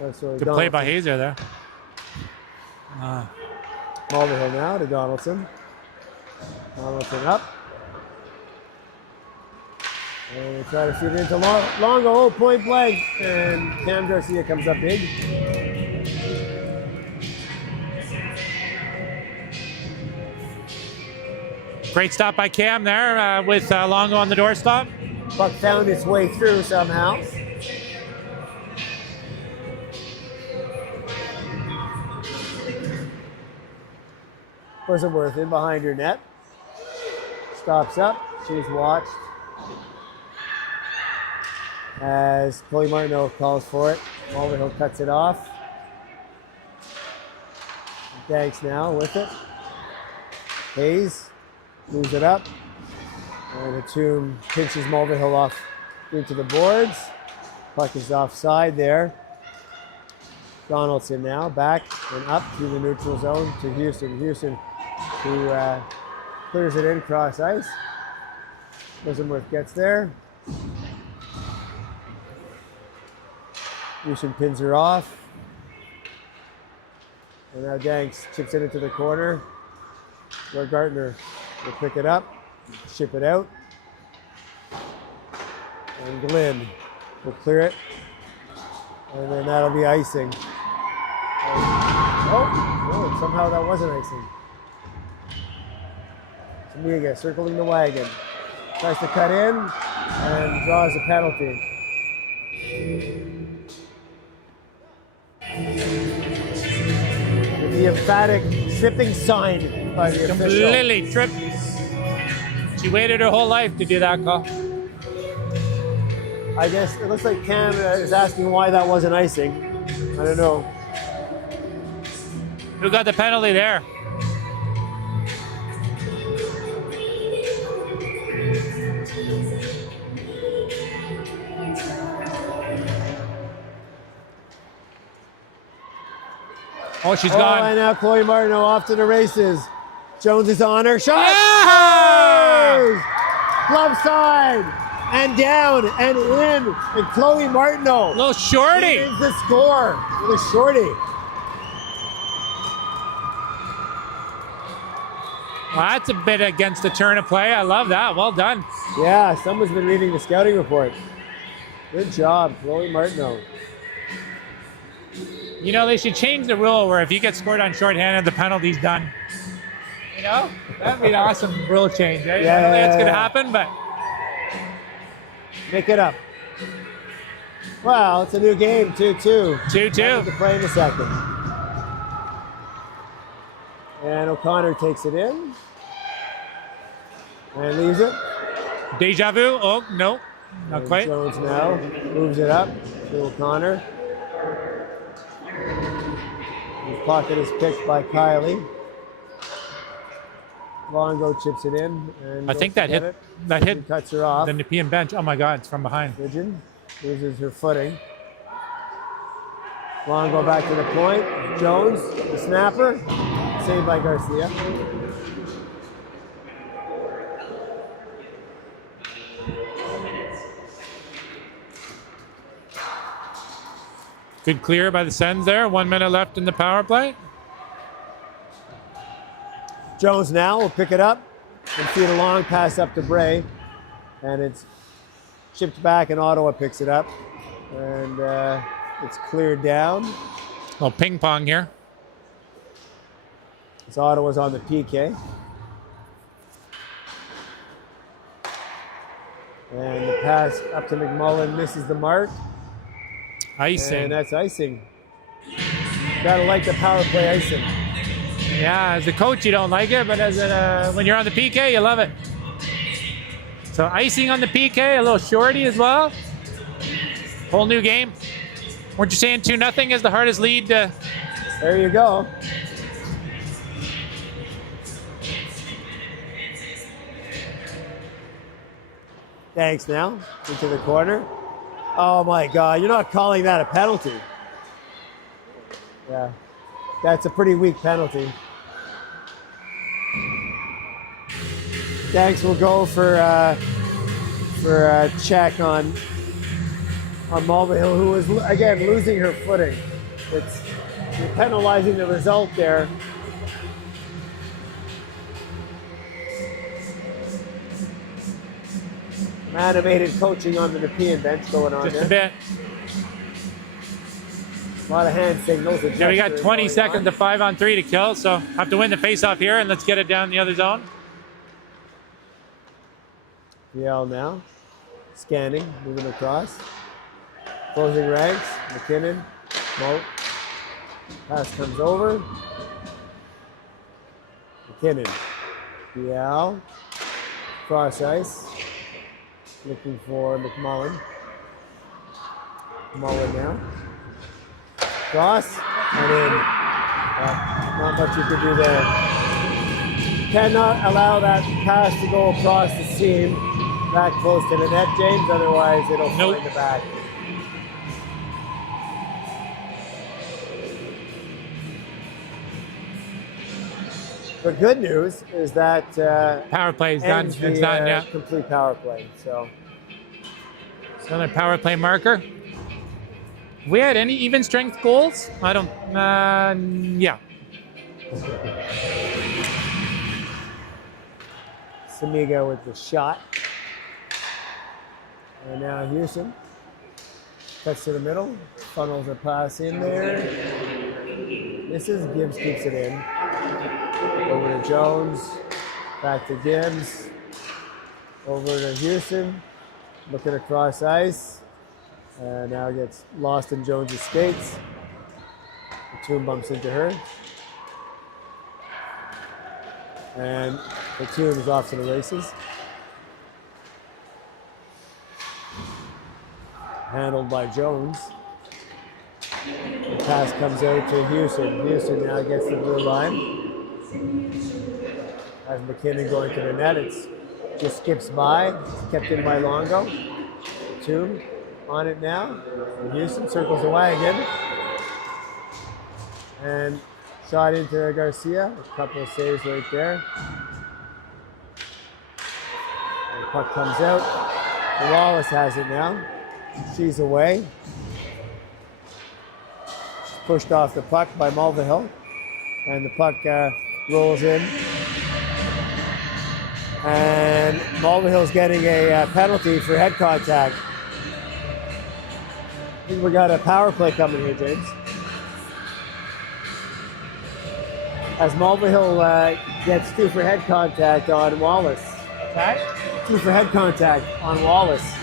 Good play by Hazer there. Mulvihill now to Donaldson. Donaldson up. And they try to feed it into Longo, point blank. And Cam Garcia comes up big. Great stop by Cam there with Longo on the doorstop. Puck found its way through somehow. Wasn't worth it behind her net. Stops up. She's watched as Chloe Martineau calls for it. Mulvihill cuts it off. Banks now with it. Hayes moves it up. And Hatum pinches Mulvihill off into the boards. Puck is offside there. Donaldson now back and up through the neutral zone to Houston. Houston who clears it in cross ice. Rosenworth gets there. Houston pins her off. And now Danks chips it into the corner where Gartner will pick it up, ship it out. And Glynn will clear it. And then that'll be icing. Oh, somehow that wasn't icing. Samiga circling the wagon. Tries to cut in and draws a penalty. With the emphatic tripping sign by the official. Completely tripped. She waited her whole life to do that call. I guess it looks like Cam is asking why that wasn't icing. I don't know. Who got the penalty there? Oh, she's gone. And now Chloe Martineau off to the races. Jones is on her. Shot! Yeah! Glove side! And down and in. And Chloe Martineau. Little shorty. Is the score with a shorty. Well, that's a bit against the turn of play. I love that. Well done. Yeah, someone's been reading the scouting report. Good job, Chloe Martineau. You know, they should change the rule where if you get scored on shorthanded, the penalty's done. You know? That'd be an awesome rule change, right? Yeah, I don't think that's going to happen, but... Make it up. Well, it's a new game, 2-2. 2-2. To play in a second. And O'Connor takes it in. And leaves it. Deja vu? Oh, no. Not And quite. Jones now moves it up to O'Connor. His pocket is picked by Kylie. Longo chips it in. And I think that hit He cuts her off. the Nepean bench. Oh my God, it's from behind. Pigeon loses her footing. Longo back to the point. Jones, the snapper, saved by Garcia. Good clear by the Sens there. 1 minute left in the power play. Jones now will pick it up and feed a long pass up to Bray. And it's chipped back and Ottawa picks it up. And it's cleared down. Well, ping pong here. So Ottawa's on the PK. And the pass up to McMullen misses the mark. Icing. And that's icing. Gotta like the power play icing. Yeah, as a coach, you don't like it, but as when you're on the PK, you love it. So icing on the PK, a little shorty as well. Whole new game. Weren't you saying 2-0 is the hardest lead? There you go. Thanks now. Into the corner. Oh my God, you're not calling that a penalty. Yeah, that's a pretty weak penalty. Thanks will go for a check on Mulvihill, who was again losing her footing. you're penalizing the result there. Some animated coaching on the Nepean bench going on Just there. a bit. A lot of hand signals. Yeah, we got 20 seconds to 5-on-3 to kill, so have to win the face-off here, and let's get it down the other zone. VL now, scanning, moving across. Closing ranks, McKinnon, Moat. Pass comes over. McKinnon, VL, cross ice. Looking for McMullen. Mullen now. Cross and in. Not much you can do there. Cannot allow that pass to go across the seam that close to the net, James. Otherwise, it'll fall in the back. The good news is that Power play is done. ends It's the, done, yeah. complete power play. So Another power play marker. We had any even strength goals? I don't. Yeah. Samiga with the shot. And now Houston cuts to the middle, funnels a pass in there. This is Gibbs keeps it in. Over to Jones, back to Gibbs, over to Houston, looking across ice, and now gets lost in Jones' skates. The Tomb bumps into her. And the Tomb is off to the races. Handled by Jones. The pass comes out to Houston. Houston now gets the blue line. As McKinnon going to the net, it just skips by. It's kept in by Longo. Tomb on it now. And Houston circles the wagon. And shot into Garcia. A couple of saves right there. And the puck comes out. And Wallace has it now. She's away. She's pushed off the puck by Mulvihill. And the puck rolls in. And Mulvihill's getting a penalty for head contact. I think we got a power play coming here, James. As Mulvihill gets 2 for head contact on Wallace. Okay. 2 for head contact on Wallace.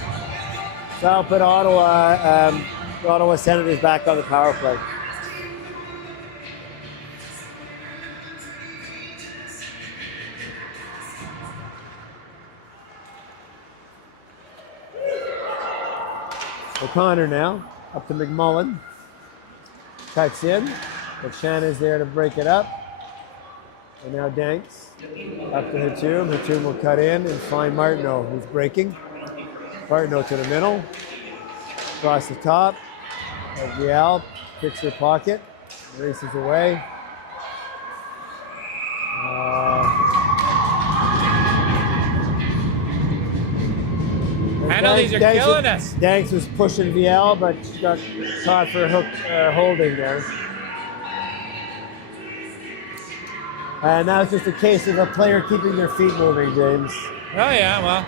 So I'll put Ottawa, the Ottawa Senators back on the power play. O'Connor now, up to McMullen. Cuts in, but Shannon's there to break it up. And now Danks, up to Hatum. Hatum will cut in and find Martineau, who's breaking. Martineau to the middle, across the top. Vial picks her pocket, races away. Penalties are killing us. Danks was pushing Vial, but she got caught for hook holding there. And now it's just a case of a player keeping their feet moving, James. Oh yeah, well.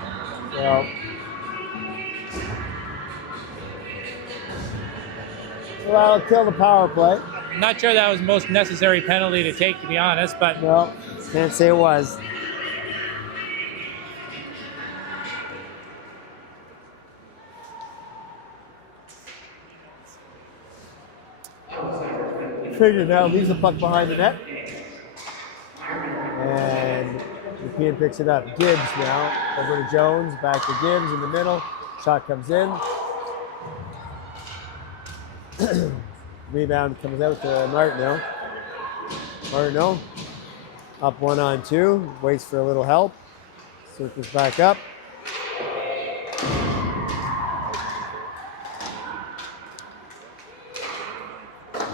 Well, I'll kill the power play. Not sure that was the most necessary penalty to take, to be honest, but Well, can't say it was. Trigger now leaves the puck behind the net. And Nepean picks it up. Gibbs now over to Jones, back to Gibbs in the middle. Shot comes in. Rebound comes out to Martineau. Martineau up 1-on-2, waits for a little help. Circles back up.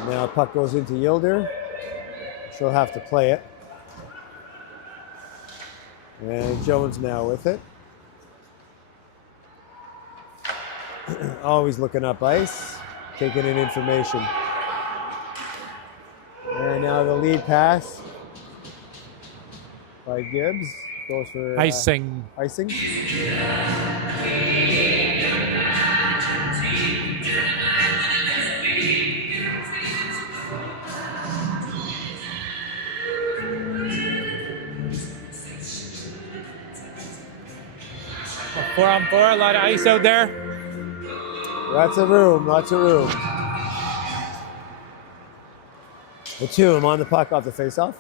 Now puck goes into Yilder. She'll have to play it. And Jones now with it. Always looking up ice, taking in information. And now the lead pass by Gibbs goes for Icing. icing. A 4-on-4, a lot of ice out there. Lots of room, lots of room. Batum on the puck off the faceoff.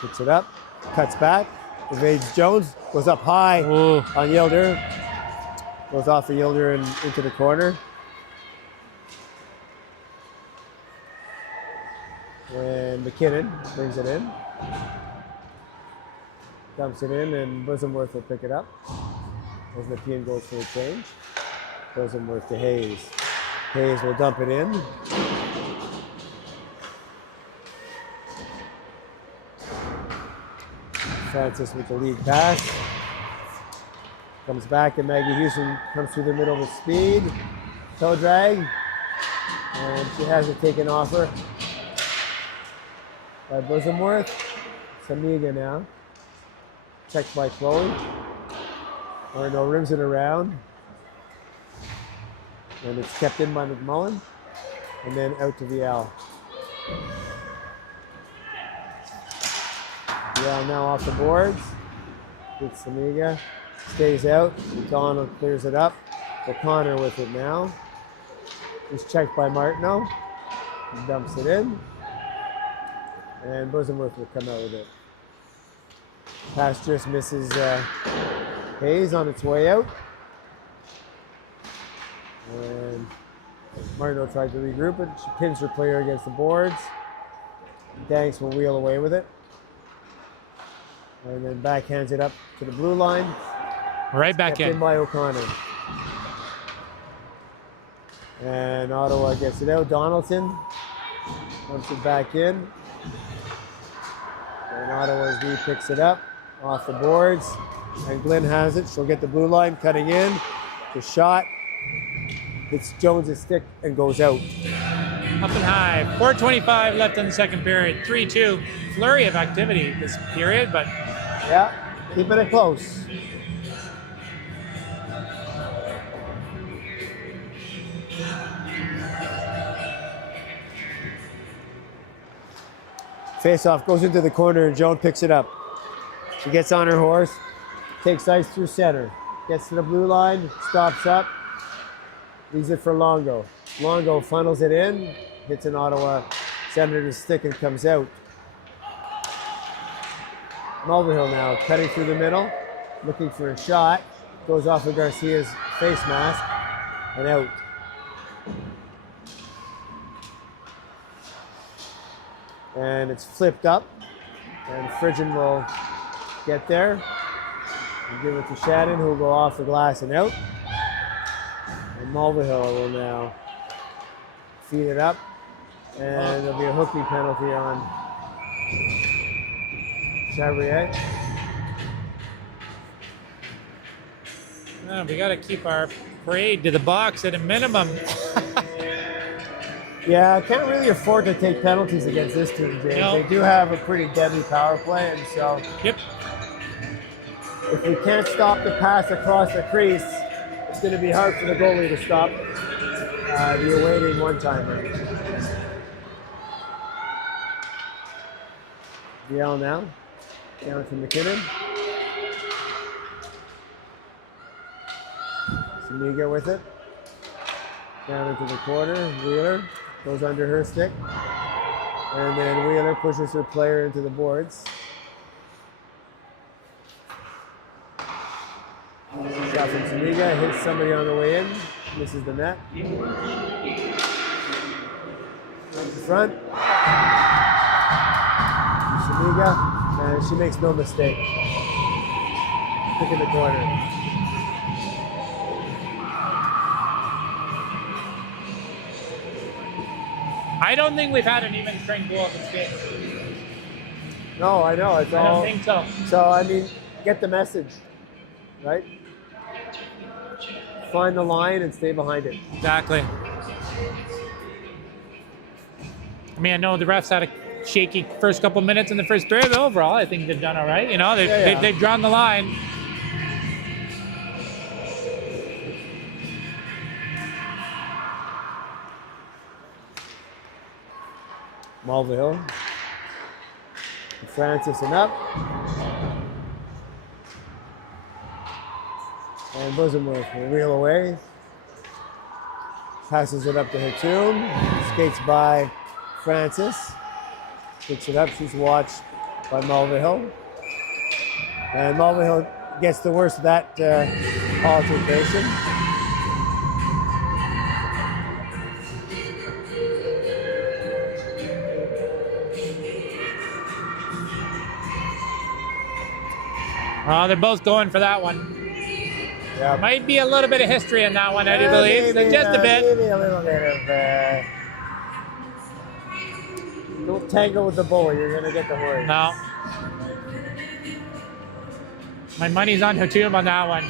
Picks it up, cuts back, evades Jones, goes up high Ooh. on Yilder. Goes off the Yilder and into the corner. And McKinnon brings it in. Dumps it in, and Bosomworth will pick it up. As Nepean goes for a change. Bosomworth to Hayes. Hayes will dump it in. Francis with the lead pass. Comes back, and Maggie Houston comes through the middle with speed. Toe drag. And she has it taken off her by Bosomworth. Samiga now. Checked by Chloe. No, rims it around. And it's kept in by McMullen. And then out to VL. VL now off the boards. It's Samiga. Stays out. Donald clears it up. O'Connor with it now. He's checked by Martineau. He dumps it in. And Bosomworth will come out with it. Pass just misses Hayes on its way out. And Martineau tried to regroup it. She pins her player against the boards. Danks will wheel away with it. And then backhands it up to the blue line. Right back Kept in. by O'Connor. And Ottawa gets it out. Donaldson dumps it back in. And Ottawa's D picks it up off the boards. And Glenn has it. She'll get the blue line, cutting in. The shot hits Jones' stick and goes out. Up and high. 4:25 left in the second period. 3-2. Flurry of activity this period, but Yeah, keeping it close. Face-off goes into the corner and Joan picks it up. She gets on her horse, takes ice through center, gets to the blue line, stops up, leaves it for Longo. Longo funnels it in, hits an Ottawa Senators stick and comes out. Mulvihill now cutting through the middle, looking for a shot, goes off of Garcia's face mask and out. And it's flipped up, and Frigin will get there and give it to Shannon, who will go off the glass and out. And Mulvihill will now feed it up, and there'll be a hooking penalty on Chavrier. we got to keep our parade to the box at a minimum. Yeah, can't really afford to take penalties against this team, James. No. They do have a pretty deadly power play, and so Yep. if we can't stop the pass across the crease, it's going to be hard for the goalie to stop the awaiting one-timer. DL now, down to McKinnon. Samiga with it. Down into the corner, Wheeler goes under her stick. And then Wheeler pushes her player into the boards. Shot from Samiga, hits somebody on the way in, misses the net. Comes to front. Samiga, and she makes no mistake. Pick in the corner. I don't think we've had an even strength goal this game. No, I know. It's I all. don't think so. So, I mean, get the message, right? Find the line and stay behind it. Exactly. I mean, I know the refs had a shaky first couple minutes in the first period, but overall, I think they've done all right. You know, they've drawn the line. Mulvihill. Francis and up. And Bosomer will reel away. Passes it up to Hatum. Skates by Francis. Picks it up. She's watched by Mulvihill. And Mulvihill gets the worst of that altercation. They're both going for that one. Yep. Might be a little bit of history in that one, I do believe. Maybe, Just a bit. Maybe a little bit of... don't tangle with the bull, you're going to get the horse. No. My money's on Hatum on that one.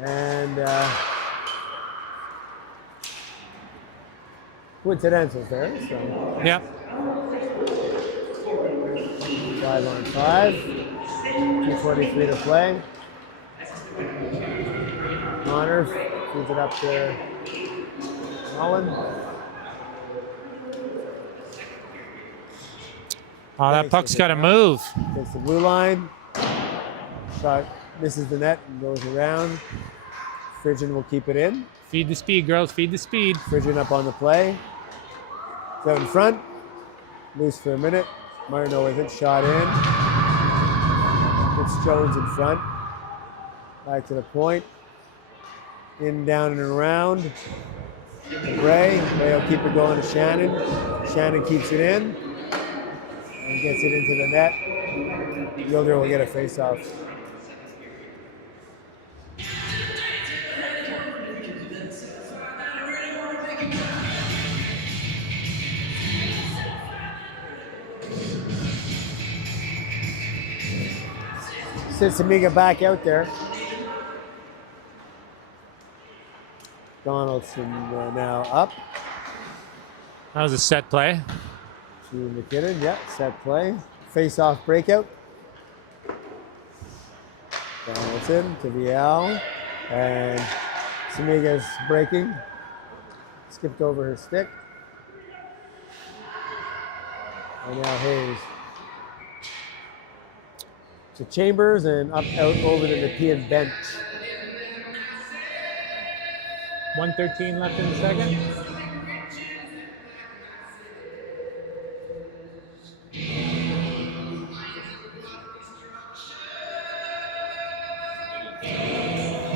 And coincidentals there. So Yep. 5-on-5. 2:43 to play. Connor feeds it up to Holland. Oh, that puck's got to move. Gets the blue line. Shot misses the net and goes around. Frigin will keep it in. Feed the speed, girls. Feed the speed. Frigin up on the play. It's out in front. Loose for a minute. Martineau with it. Shot in. It's Jones in front. Back to the point. In, down, and around. Ray. Ray will keep it going to Shannon. Shannon keeps it in. And gets it into the net. Gilder will get a face-off. Sits Amiga back out there. Donaldson now up. That was a set play. To McKinnon, yep, set play. Face-off breakout. Donaldson to VL. And Samiga's breaking. Skipped over her stick. And now Hayes. To Chambers and up out over the Nepean bench. 1:13 left in the second.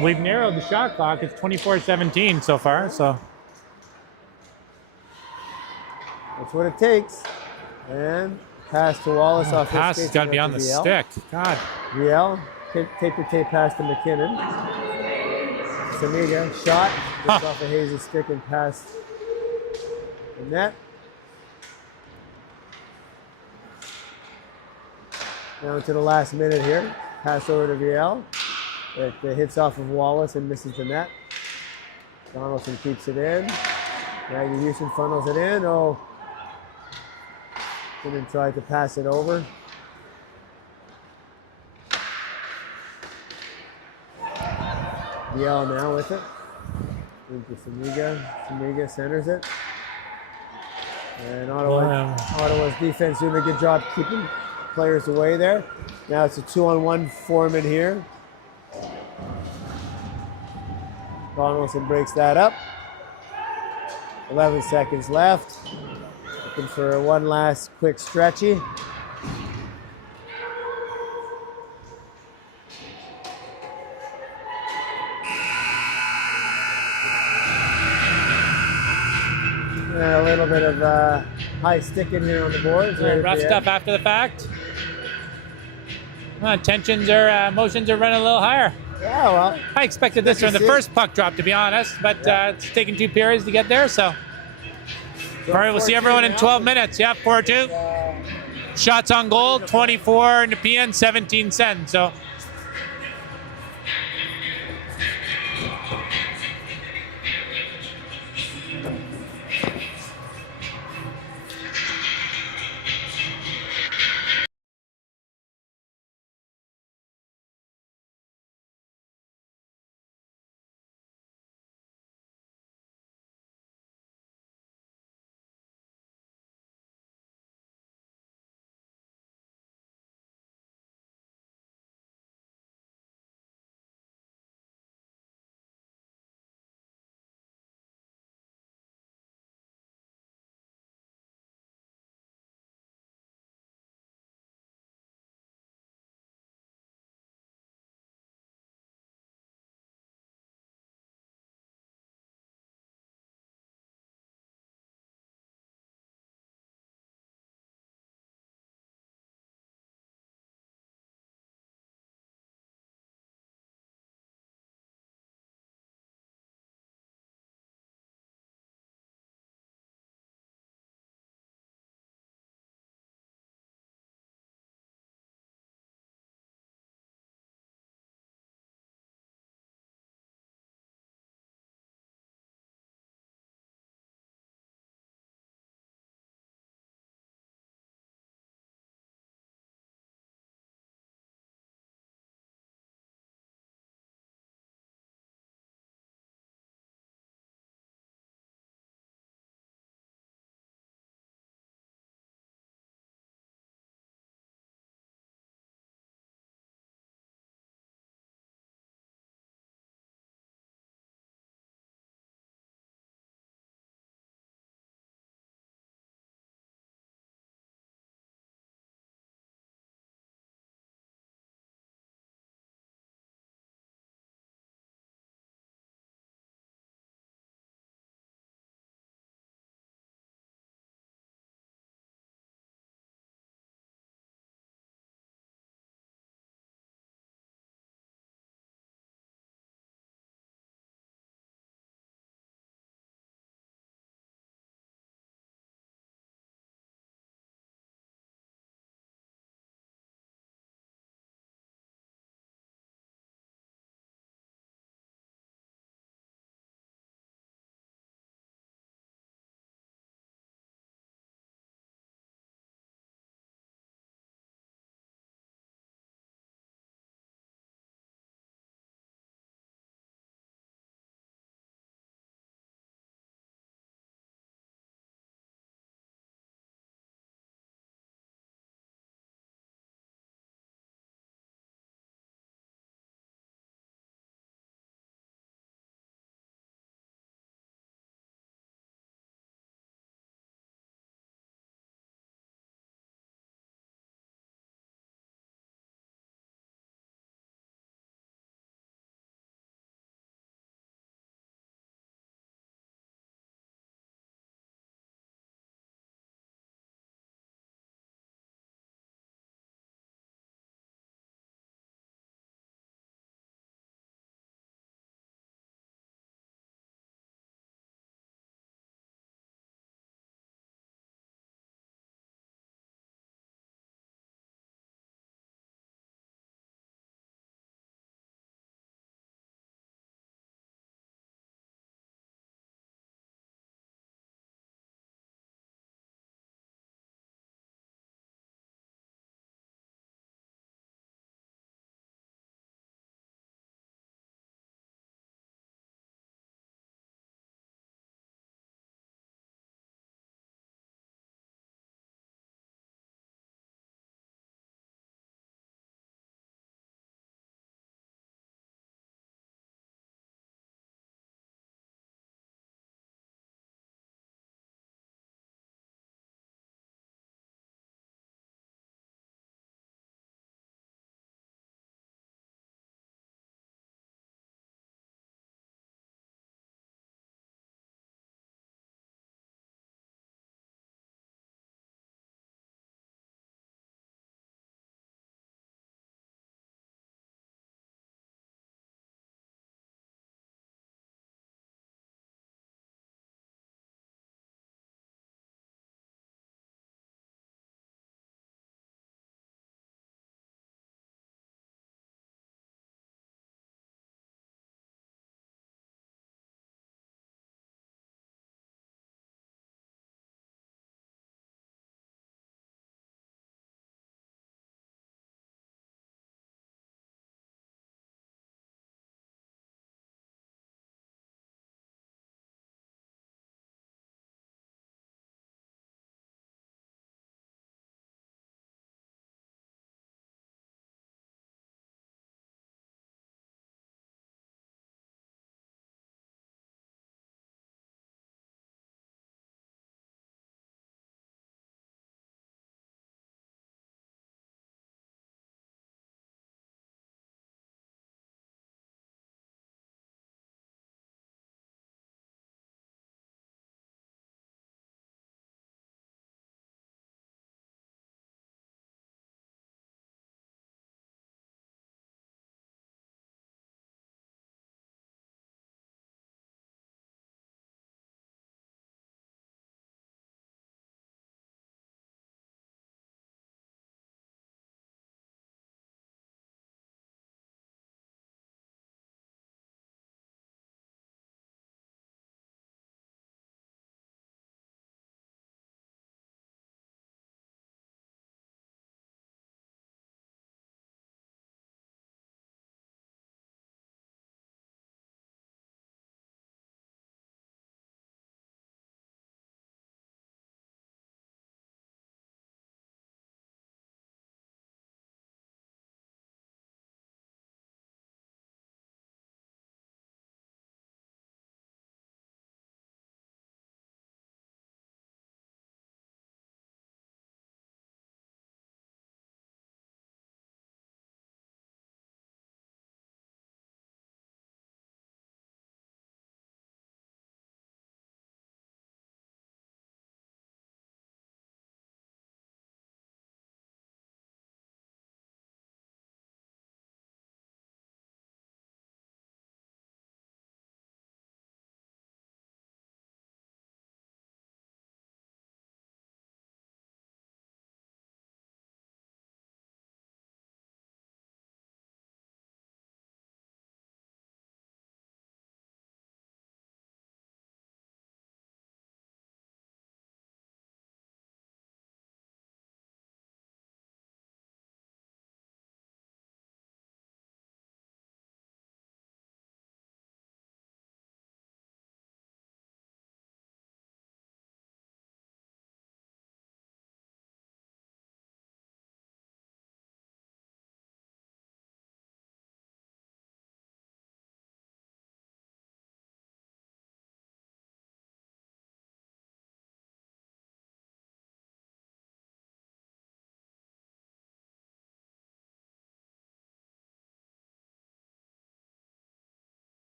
We've narrowed the shot clock. It's 24-17 so far. So that's what it takes. And pass to Wallace off his pass has got to be on the stick. God. VL, taper tape pass to McKinnon. Samiga, shot, gets off of Hayes' stick and pass the net. Down to the last minute here. Pass over to VL. It hits off of Wallace and misses the net. Donaldson keeps it in. Maggie Houston funnels it in. Oh. Didn't try to pass it over. VL now with it. Into Samiga. Samiga centers it. And Ottawa's defense doing a good job keeping players away there. Now it's a 2-on-1 Foreman here. Donaldson breaks that up. 11 seconds left. Looking for one last quick stretchy. And a little bit of high sticking here on the boards. Right Rough stuff after the fact. Tensions or emotions are running a little higher. Yeah, well. I expected this from the first puck drop, to be honest, but it's taken 2 periods to get there, so. All right, we'll see everyone in 12 minutes. Yeah, 4-2. Shots on goal, 24 Nepean, 17 Sen. So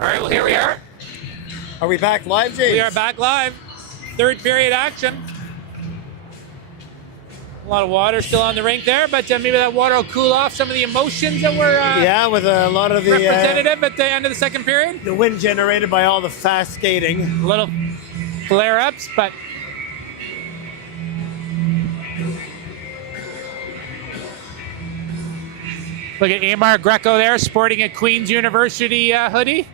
All right, well, here we are. Are we back live, James? We are back live. Third period action. A lot of water still on the rink there, but maybe that water will cool off some of the emotions that were yeah, with a lot of the representative at the end of the second period. the wind generated by all the fast skating. Little flare-ups, but look at Amar Greco there sporting a Queen's University hoodie.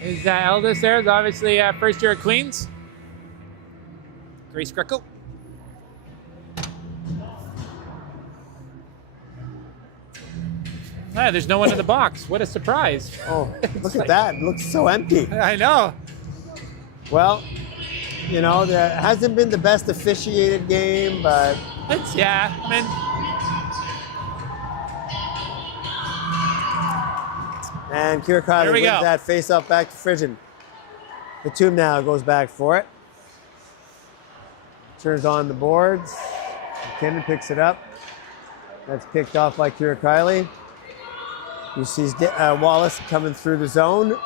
His eldest there is obviously first year at Queen's. Grace Greco. Ah, there's no one in the box. What a surprise. Oh, look at that. It looks so empty. I know. Well, you know, there hasn't been the best officiated game, but It's, yeah, I mean, and Kira Here we wins go. that face-off back to Frigid. The Tomb now goes back for it. Turns on the boards. McKinnon picks it up. That's picked off by Kira. He sees Wallace coming through the zone.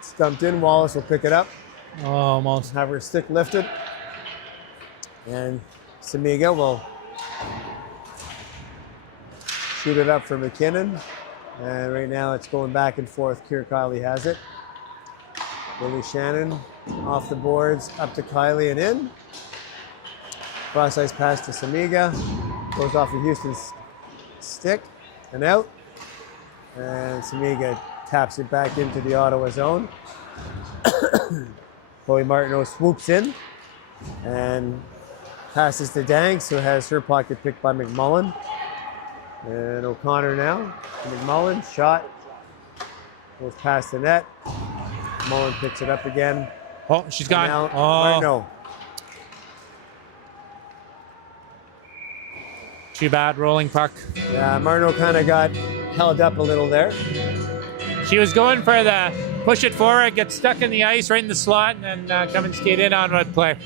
Stumped in. Wallace will pick it up. almost. Have her stick lifted. And Samiga will shoot it up for McKinnon. And right now it's going back and forth. Kira has it. Billy Shannon off the boards, up to Kylie and in. Cross ice pass to Samiga. Goes off of Houston's stick and out. And Samiga taps it back into the Ottawa zone. Chloe Martineau swoops in and passes to Danks, who has her pocket picked by McMullen. And O'Connor now. McMullen, shot. Goes past the net. Mullen picks it up again. Oh, she's gone. Now, Oh, Martineau. too bad. Rolling puck. Yeah, Martineau kind of got held up a little there. She was going for the push it forward, get stuck in the ice right in the slot, and then come and skate in on what play.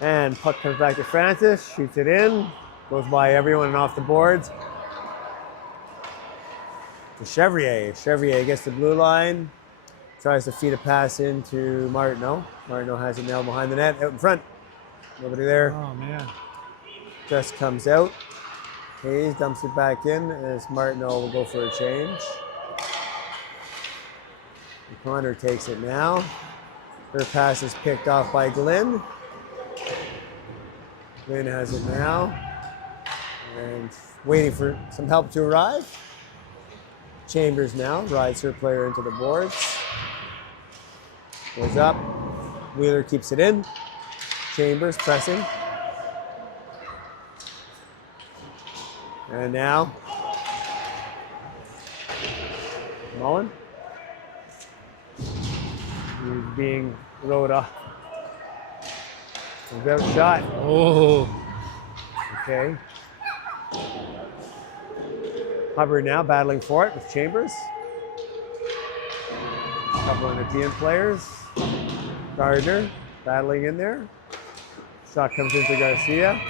And puck comes back to Francis, shoots it in, goes by everyone and off the boards. To Chevrier. Chevrier gets the blue line, tries to feed a pass into Martineau. Martineau has it now behind the net, out in front. Nobody there. Oh, man. Just comes out. Hayes dumps it back in as Martineau will go for a change. O'Connor takes it now. Her pass is picked off by Glenn. Glenn has it now. And waiting for some help to arrive. Chambers now rides her player into the boards. Goes up. Wheeler keeps it in. Chambers pressing. And now Mullen. He's being rode off. Without shot. Oh. Okay. Hubbard now battling for it with Chambers. A couple of Nepean players. Gardner battling in there. Shot comes into Garcia.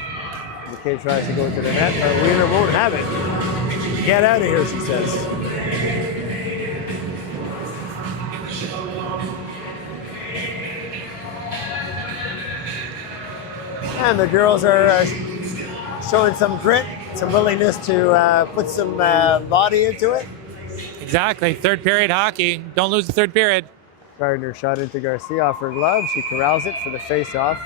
McKay tries to go to the net, but Wheeler won't have it. Get out of here, she says. And the girls are showing some grit, some willingness to put some body into it. Exactly. Third period hockey. Don't lose the third period. Gardner shot into Garcia off her glove. She corrals it for the face-off.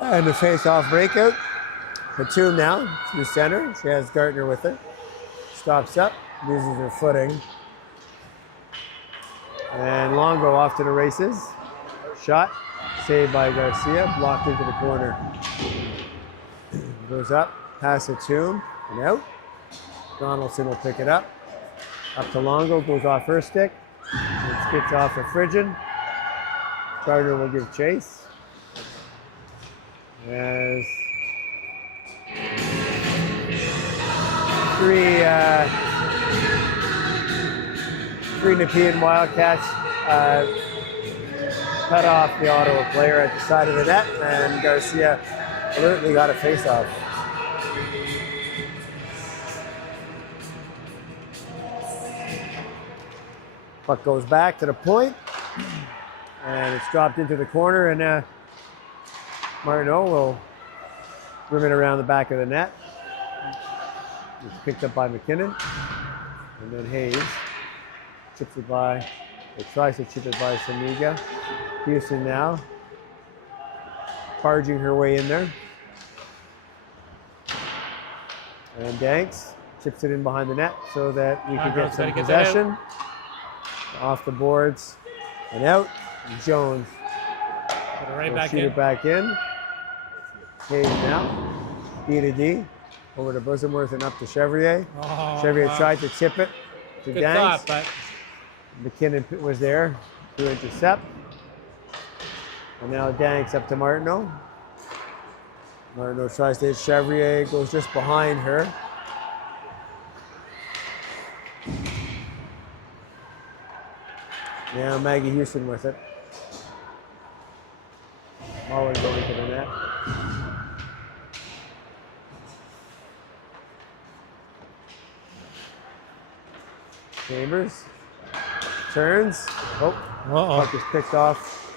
And the face-off breakout. Batum now through center. She has Gardner with her. Stops up, uses her footing. And Longo off to the races. Shot, saved by Garcia, blocked into the corner. Goes up, pass to Batum, and out. Donaldson will pick it up. Up to Longo, goes off her stick. It skips off of Frigid. Gardner will give chase. As three Nepean Wildcats cut off the Ottawa player at the side of the net, and Garcia alertly got a face-off. Puck goes back to the point, and it's dropped into the corner, and Martineau will rim it around the back of the net. It's picked up by McKinnon, and then Hayes chips it by, or tries to chip it by Samiga. Houston now barging her way in there. And Danks chips it in behind the net so that we can get some possession. Off the boards and out. And Jones will shoot it back in. Hayes now. D to D. Over to Bosamworth and up to Chevrier. Chevrier tried to chip it to Danks. But McKinnon was there to intercept. And now Danks up to Martineau. Martineau tries to hit Chevrier, goes just behind her. Now Maggie Houston with it. Muller going to the net. Chambers turns. Oh, puck is picked off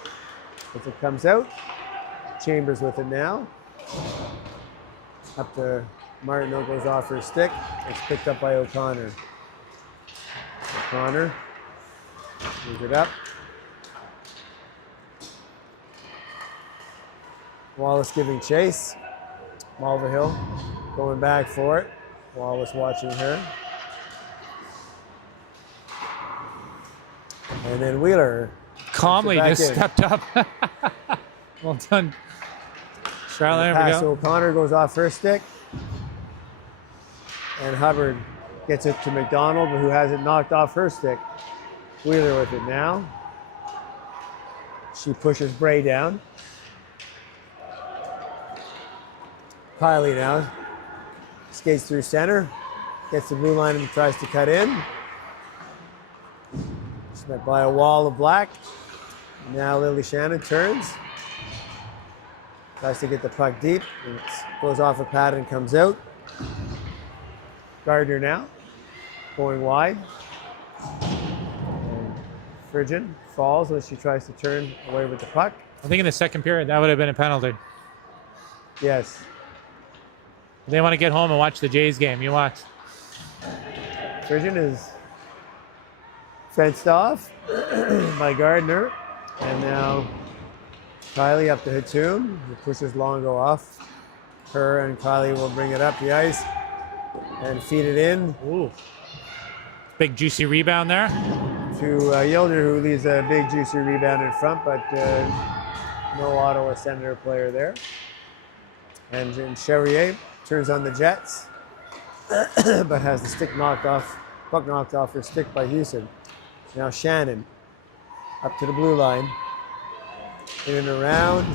as it comes out. Chambers with it now. Up to Martineau, goes off her stick. It's picked up by O'Connor. O'Connor moves it up. Wallace giving chase. Mulvihill going back for it. Wallace watching her. And then Wheeler calmly just stepped up. Well done, Charlotte. Pass to O'Connor, goes off her stick. And Hubbard gets it to McDonald, who has it knocked off her stick. Wheeler with it now. She pushes Bray down. Kiley now skates through center, gets the blue line and tries to cut in. She's met by a wall of black. Now Lily Shannon turns. Tries to get the puck deep. It goes off a pad and comes out. Gardner now going wide. And Frigid falls as she tries to turn away with the puck. I think in the second period that would have been a penalty. Yes. They want to get home and watch the Jays game. You watch. Frigid is fenced off by Gardner. And now Kiley up to Hatum, who pushes Longo off her, and Kiley will bring it up the ice and feed it in. Ooh. Big juicy rebound there. To Yilder, who leaves a big juicy rebound in front, but no Ottawa Senator player there. And Chevrier turns on the Jets, but has the stick knocked off, puck knocked off her stick by Houston. Now Shannon up to the blue line. In and around.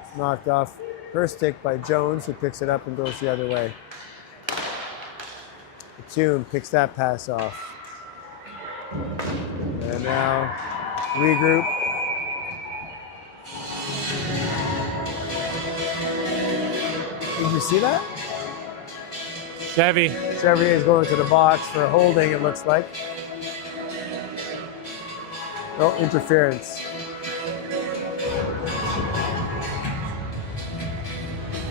It's knocked off her stick by Jones, who picks it up and goes the other way. Batum picks that pass off. And now regroup. Did you see that? Chevy is going to the box for holding, it looks like. Oh, interference.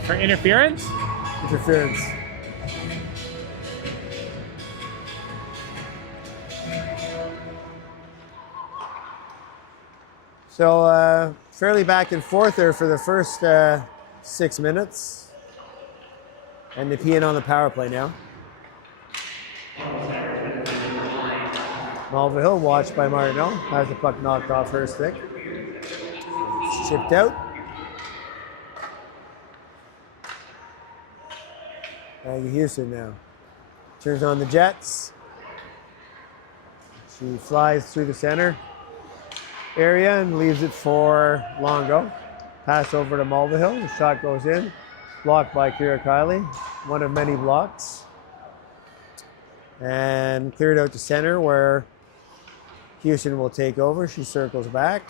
For interference? Interference. So fairly back and forth there for the first 6 minutes. And Nepean on the power play now. Mulvihill watched by Martineau. Has the puck knocked off her stick. It's chipped out. Maggie Houston now. Turns on the jets. She flies through the center area and leaves it for Longo. Pass over to Mulvihill. The shot goes in. Blocked by Kira Kiley. One of many blocks. And cleared out to center where Houston will take over. She circles back,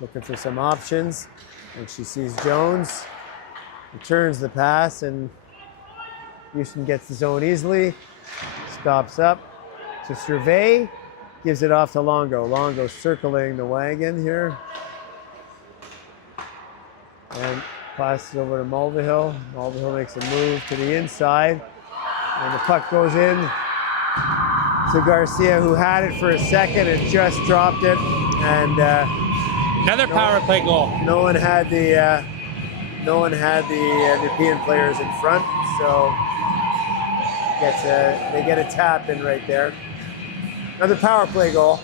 looking for some options. And she sees Jones. Returns the pass, and Houston gets the zone easily. Stops up to survey. Gives it off to Longo. Longo circling the wagon here. And passes over to Mulvihill. Mulvihill makes a move to the inside. And the puck goes in to Garcia, who had it for a second and just dropped it. And Another power play goal. no one had the Nepean players in front, so they get a tap in right there. Another power play goal.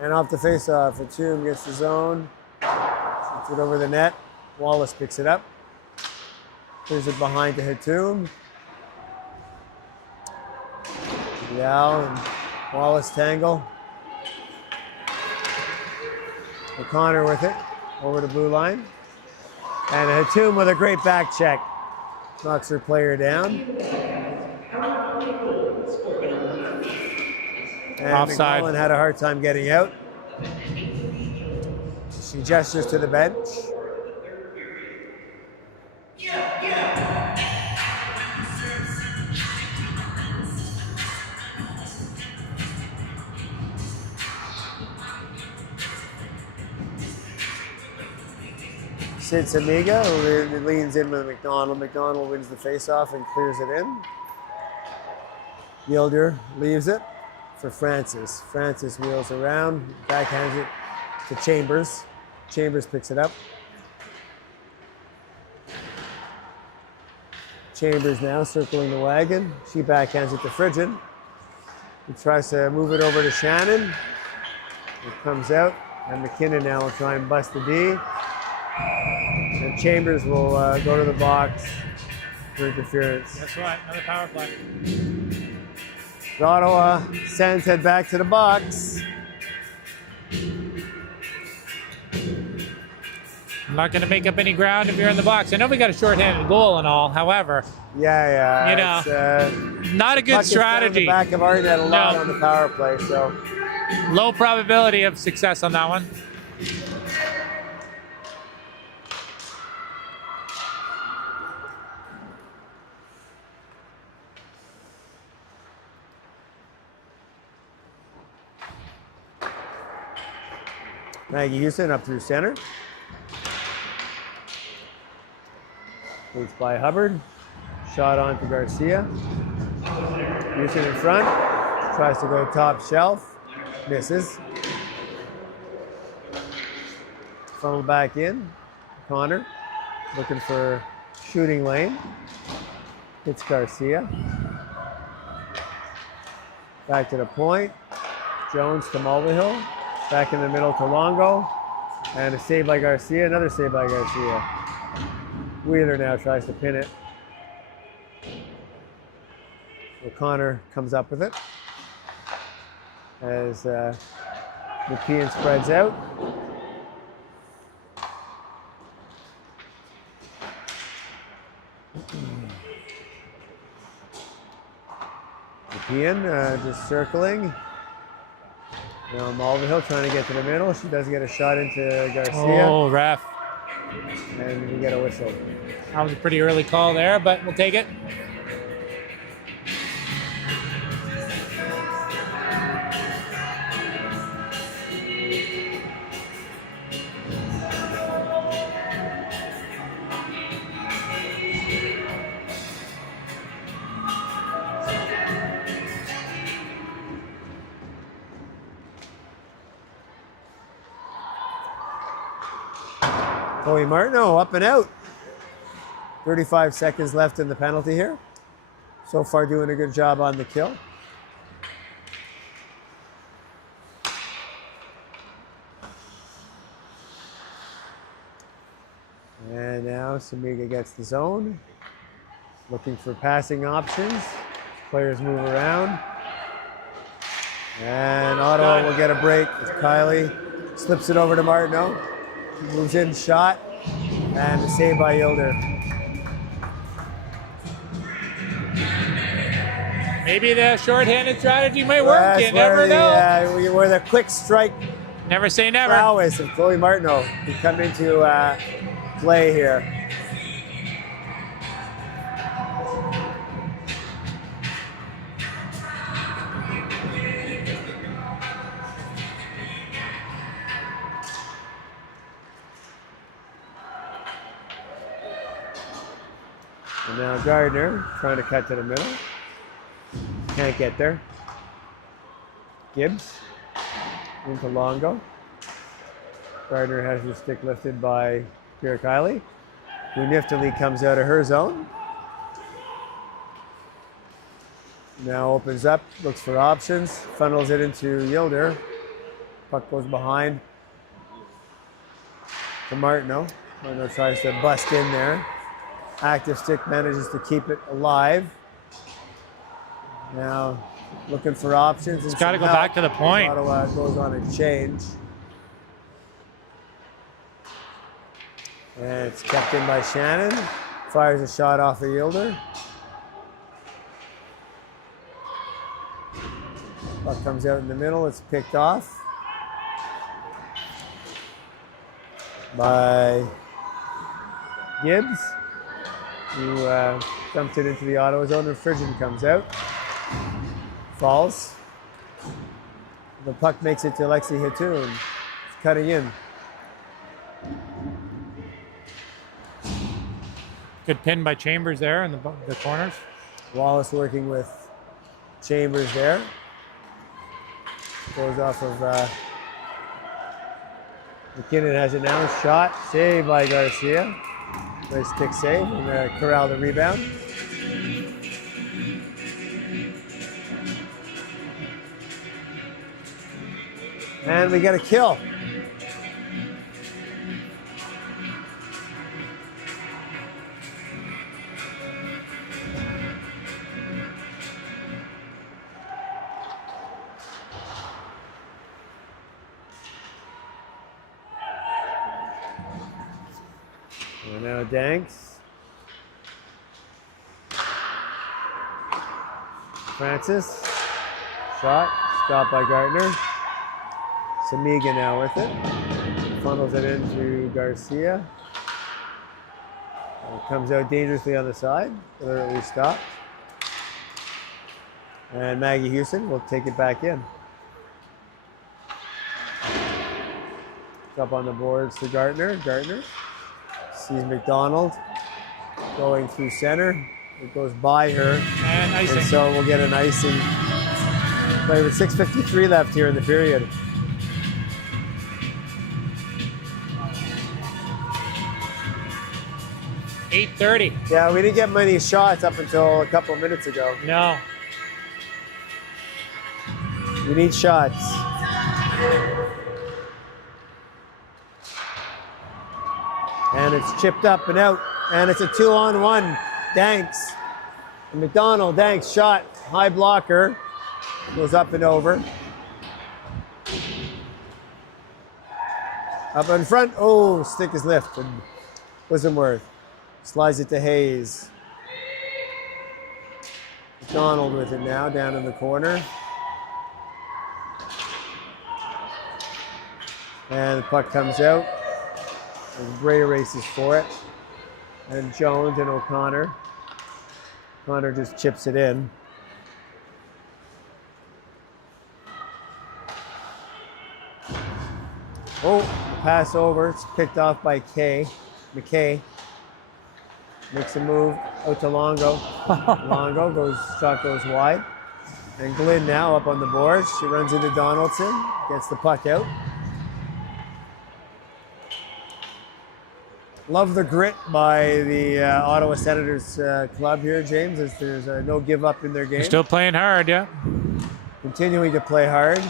And off the face-off, Hatum gets the zone, shoots it over the net. Wallace picks it up, clears it behind to Hatum. Yao and Wallace tangle. O'Connor with it, over to blue line. And Hatum with a great back check. Knocks her player down. And Offside. McMullen had a hard time getting out. She gestures to the bench. Sid Samiga, who leans in with McDonald. McDonald wins the faceoff and clears it in. Yilder leaves it for Francis. Francis wheels around, backhands it to Chambers. Chambers picks it up. Chambers now circling the wagon. She backhands it to Frigid. He tries to move it over to Shannon. It comes out, and McKinnon now will try and bust the D. And Chambers will go to the box for interference. That's right, another power play. The Ottawa Sens head back to the box. I'm not going to make up any ground if you're in the box. I know we got a shorthanded goal and all. However, Yeah. You know, It's, not a puck good is down strategy. the back of our net a lot No. on the power play, so Low probability of success on that one. Maggie Houston up through center. Leads by Hubbard. Shot on to Garcia. Houston in front. Tries to go top shelf. Misses. Funnel back in. Connor looking for shooting lane. Hits Garcia. Back to the point. Jones to Mulvihill. Back in the middle to Longo. And a save by Garcia. Another save by Garcia. Wheeler now tries to pin it. O'Connor comes up with it. As Nepean spreads out. Nepean just circling. Now Mulvihill trying to get to the middle. She does get a shot into Garcia. Oh, ref. And we get a whistle. That was a pretty early call there, but we'll take it. Chloe Martineau up and out. 35 seconds left in the penalty here. So far doing a good job on the kill. And now Samiga gets the zone. Looking for passing options. Players move around. And Ottawa will get a break as Kylie slips it over to Martineau. Moves in, shot, and the save by Yilder. Maybe the short-handed strategy might work. You never know. Where the quick strike Never say never. prowess of Chloe Martineau can come into play here. And now Gardner trying to cut to the middle. Can't get there. Gibbs into Longo. Gardner has the stick lifted by Pierre Kiley. Uniftali comes out of her zone. Now opens up, looks for options, funnels it into Yilder. Puck goes behind to Martineau. Martineau tries to bust in there. Active stick manages to keep it alive. Now looking for options. It's got to go back to the point. Ottawa goes on a change. And it's kept in by Shannon. Fires a shot off of Yilder. Puck comes out in the middle. It's picked off by Gibbs, who dumped it into the Ottawa zone, and Frigid comes out. Falls. The puck makes it to Alexi Hitoun. It's cutting in. Good pin by Chambers there in the corners. Wallace working with Chambers there. Goes off of McKinnon has it now. Shot. Saved by Garcia. Nice stick save and corral the rebound. And we get a kill. And now Danks. Francis. Shot. Stopped by Gardner. Samiga now with it. Funnels it into Garcia. Comes out dangerously on the side. Literally stopped. And Maggie Houston will take it back in. It's up on the boards to Gardner. Gardner sees McDonald going through center. It goes by her. And icing. And so we'll get an icing. Play with 6:53 left here in the period. .830. Yeah, we didn't get many shots up until a couple of minutes ago. No. We need shots. And it's chipped up and out. And it's a 2-on-1. Danks. And McDonald, Danks, shot. High blocker. Goes up and over. Up in front. Oh, stick is lifted. Wasn't worth. Slides it to Hayes. McDonald with it now, down in the corner. And the puck comes out. And Bray races for it. And Jones and O'Connor. O'Connor just chips it in. Oh, pass over. It's picked off by McKay. Makes a move out to Longo. Longo shot goes wide. And Glynn now up on the boards. She runs into Donaldson, gets the puck out. Love the grit by the Ottawa Senators club here, James, as there's no give up in their game. They're still playing hard, yeah. Continuing to play hard.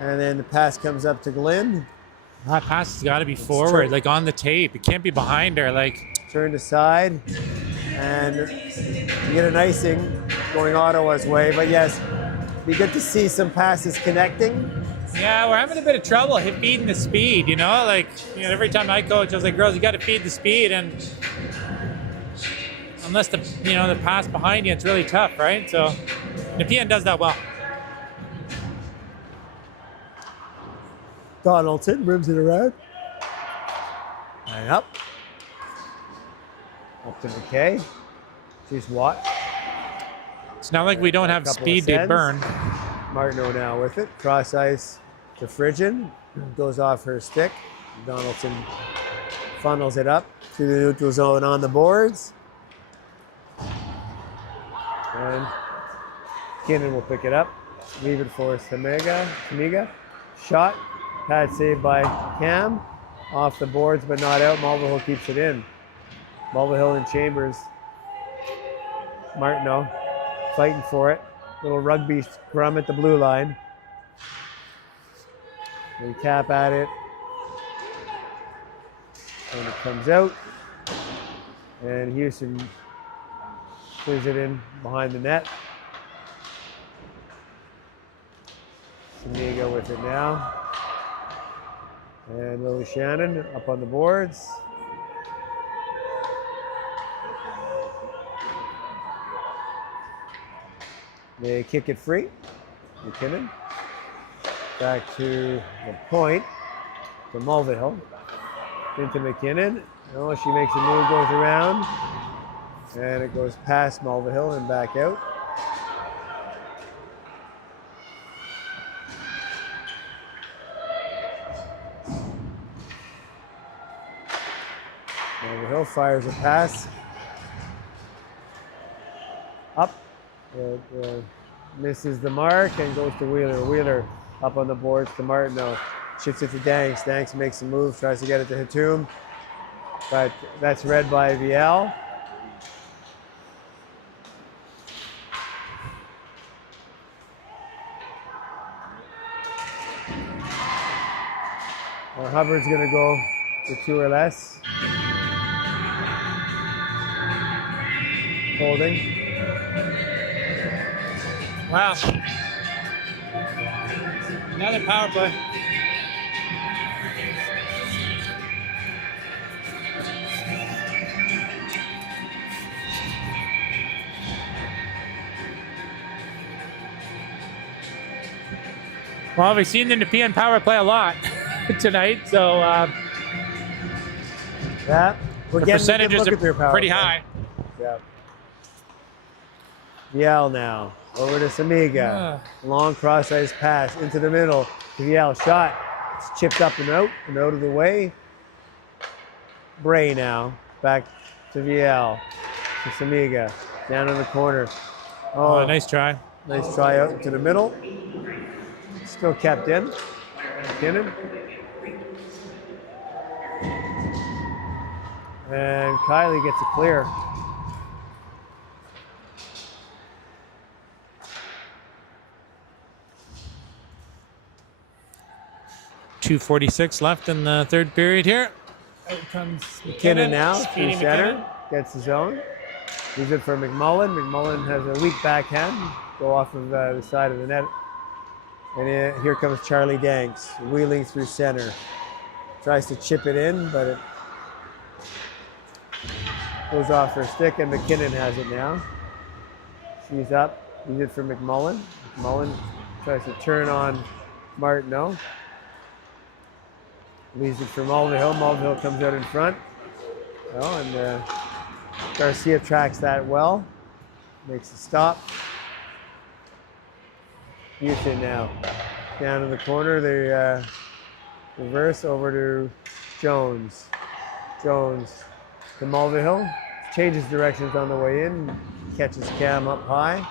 And then the pass comes up to Glynn. That pass has got to be forward, like on the tape. It can't be behind her. Like Turned aside. And you get an icing going Ottawa's way. But yes, be good to see some passes connecting. yeah, we're having a bit of trouble feeding the speed, you know? Like, you know, every time I coach, I was like, girls, you got to feed the speed. And unless the pass behind you, it's really tough, right? So Nepean does that well. Donaldson rims it around. And up. Up to McKay. She's Watt. It's not like we don't have speed to burn. Martineau now with it. Cross ice to Frigin. Goes off her stick. Donaldson funnels it up to the neutral zone on the boards. And Kinnan will pick it up. Leave it for Samiga. Shot. Pad saved by Cam. Off the boards but not out. Mulvihill keeps it in. Mulvihill and Chambers. Martineau fighting for it. Little rugby scrum at the blue line. They tap at it. And it comes out. And Houston clears it in behind the net. Samiga with it now. And Lily Shannon up on the boards. They kick it free. McKinnon. Back to the point. To Mulvihill. Into McKinnon. Oh, she makes a move, goes around. And it goes past Mulvihill and back out. Mulvihill fires a pass. Up. Misses the mark and goes to Wheeler. Wheeler up on the boards to Martineau. Shifts it to Danks. Danks makes a move, tries to get it to Hatum. But that's read by VL. Hubbard's going to go to 2 or less. Holding. Wow. Another power play. Well, we've seen the Nepean power play a lot tonight, so Yeah, we're the getting percentages are pretty high. Yeah. Vial now over to Samiga. Long cross ice pass into the middle. Vial shot. It's chipped up and out of the way. Bray now back to Vial. To Samiga down in the corner. Oh, nice try. Nice try out into the middle. Still kept in. McKinnon. And Kylie gets a clear. .246 left in the third period here. Out comes McKinnon now Speedy through center. McKinnon. Gets his own. He's it for McMullen. McMullen has a weak backhand. Go off of the side of the net. And here comes Charlie Danks, wheeling through center. Tries to chip it in, but it goes off her stick, and McKinnon has it now. She's up. He's it for McMullen. McMullen tries to turn on Martineau. Leaves it for Mulvihill. Mulvihill comes out in front. Oh, and Garcia tracks that well. Makes a stop. Houston now. Down in the corner, they reverse over to Jones. Jones to Mulvihill. Changes directions on the way in. Catches Cam up high.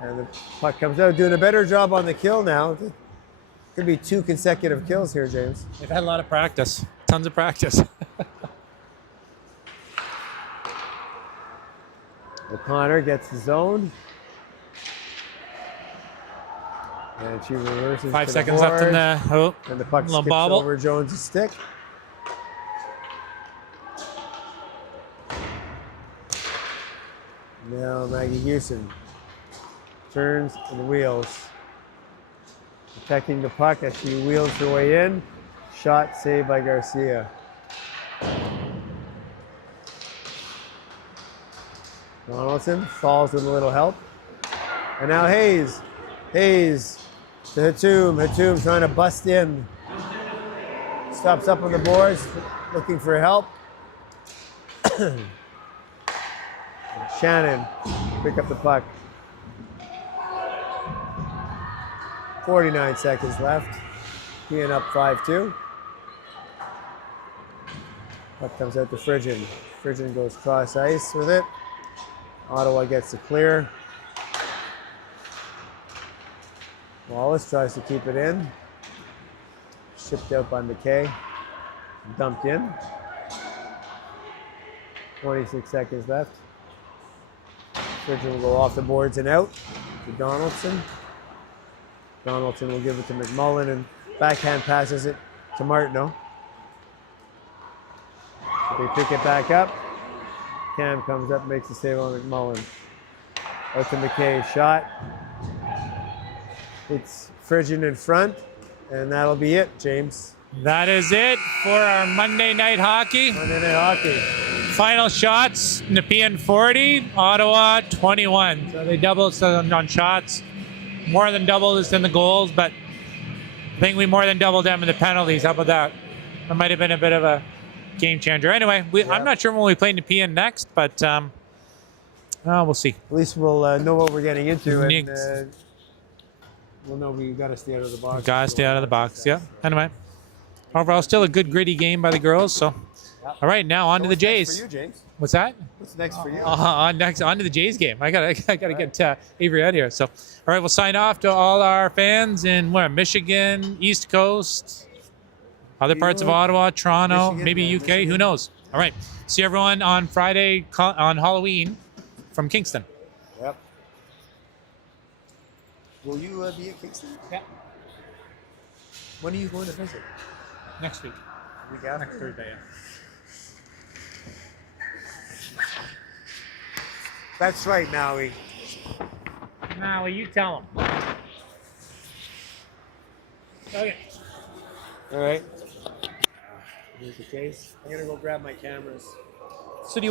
And the puck comes out. Doing a better job on the kill now. Could be 2 consecutive kills here, James. They've had a lot of practice. Tons of practice. O'Connor gets the zone. And she reverses 5 to seconds the left in board, the and the puck little skips bobble. over Jones' stick. Now Maggie Houston turns and wheels. Protecting the puck as she wheels her way in. Shot saved by Garcia. Donaldson falls with a little help. And now Hayes. Hayes to Hatum. Hatum trying to bust in. Stops up on the boards, looking for help. Shannon pick up the puck. 49 seconds left. Being up 5-2. Puck comes out to Frigin. Frigin goes cross ice with it. Ottawa gets the clear. Wallace tries to keep it in. Shipped out by McKay. Dumped in. 26 seconds left. Frigin will go off the boards and out to Donaldson. Donaldson will give it to McMullen and backhand passes it to Martineau. They pick it back up. Cam comes up, makes the save on McMullen. Out to McKay, shot. It's Frigin in front, and that'll be it, James. That is it for our Monday night hockey. Monday Night Hockey. Final shots, Nepean 40, Ottawa 21. So they doubled on shots. More than doubled us in the goals, but I think we more than doubled them in the penalties. How about that? That might have been a bit of a game changer. Anyway, I'm not sure when we play Nepean next, but we'll see. At least we'll know what we're getting into, and we'll know we got to stay out of the box. Got to stay out of the box, yeah. Anyway, overall, still a good gritty game by the girls. So, all right, now on to the Jays. What's next for you, James? What's that? What's next for you? On to the Jays game. I gotta get Avery out here. So, all right, we'll sign off to all our fans in Michigan, East Coast, other parts of Ottawa, Toronto, Michigan, maybe UK. Michigan. Who knows? All right, see everyone on Friday on Halloween from Kingston. Yep. Will you be at Kingston? Yeah. When are you going to visit? Next week. Week after? Next Thursday. Yeah. That's right, Maui. Now, you tell them. Okay. All right. Here's the case. I'm gonna go grab my cameras. So do you want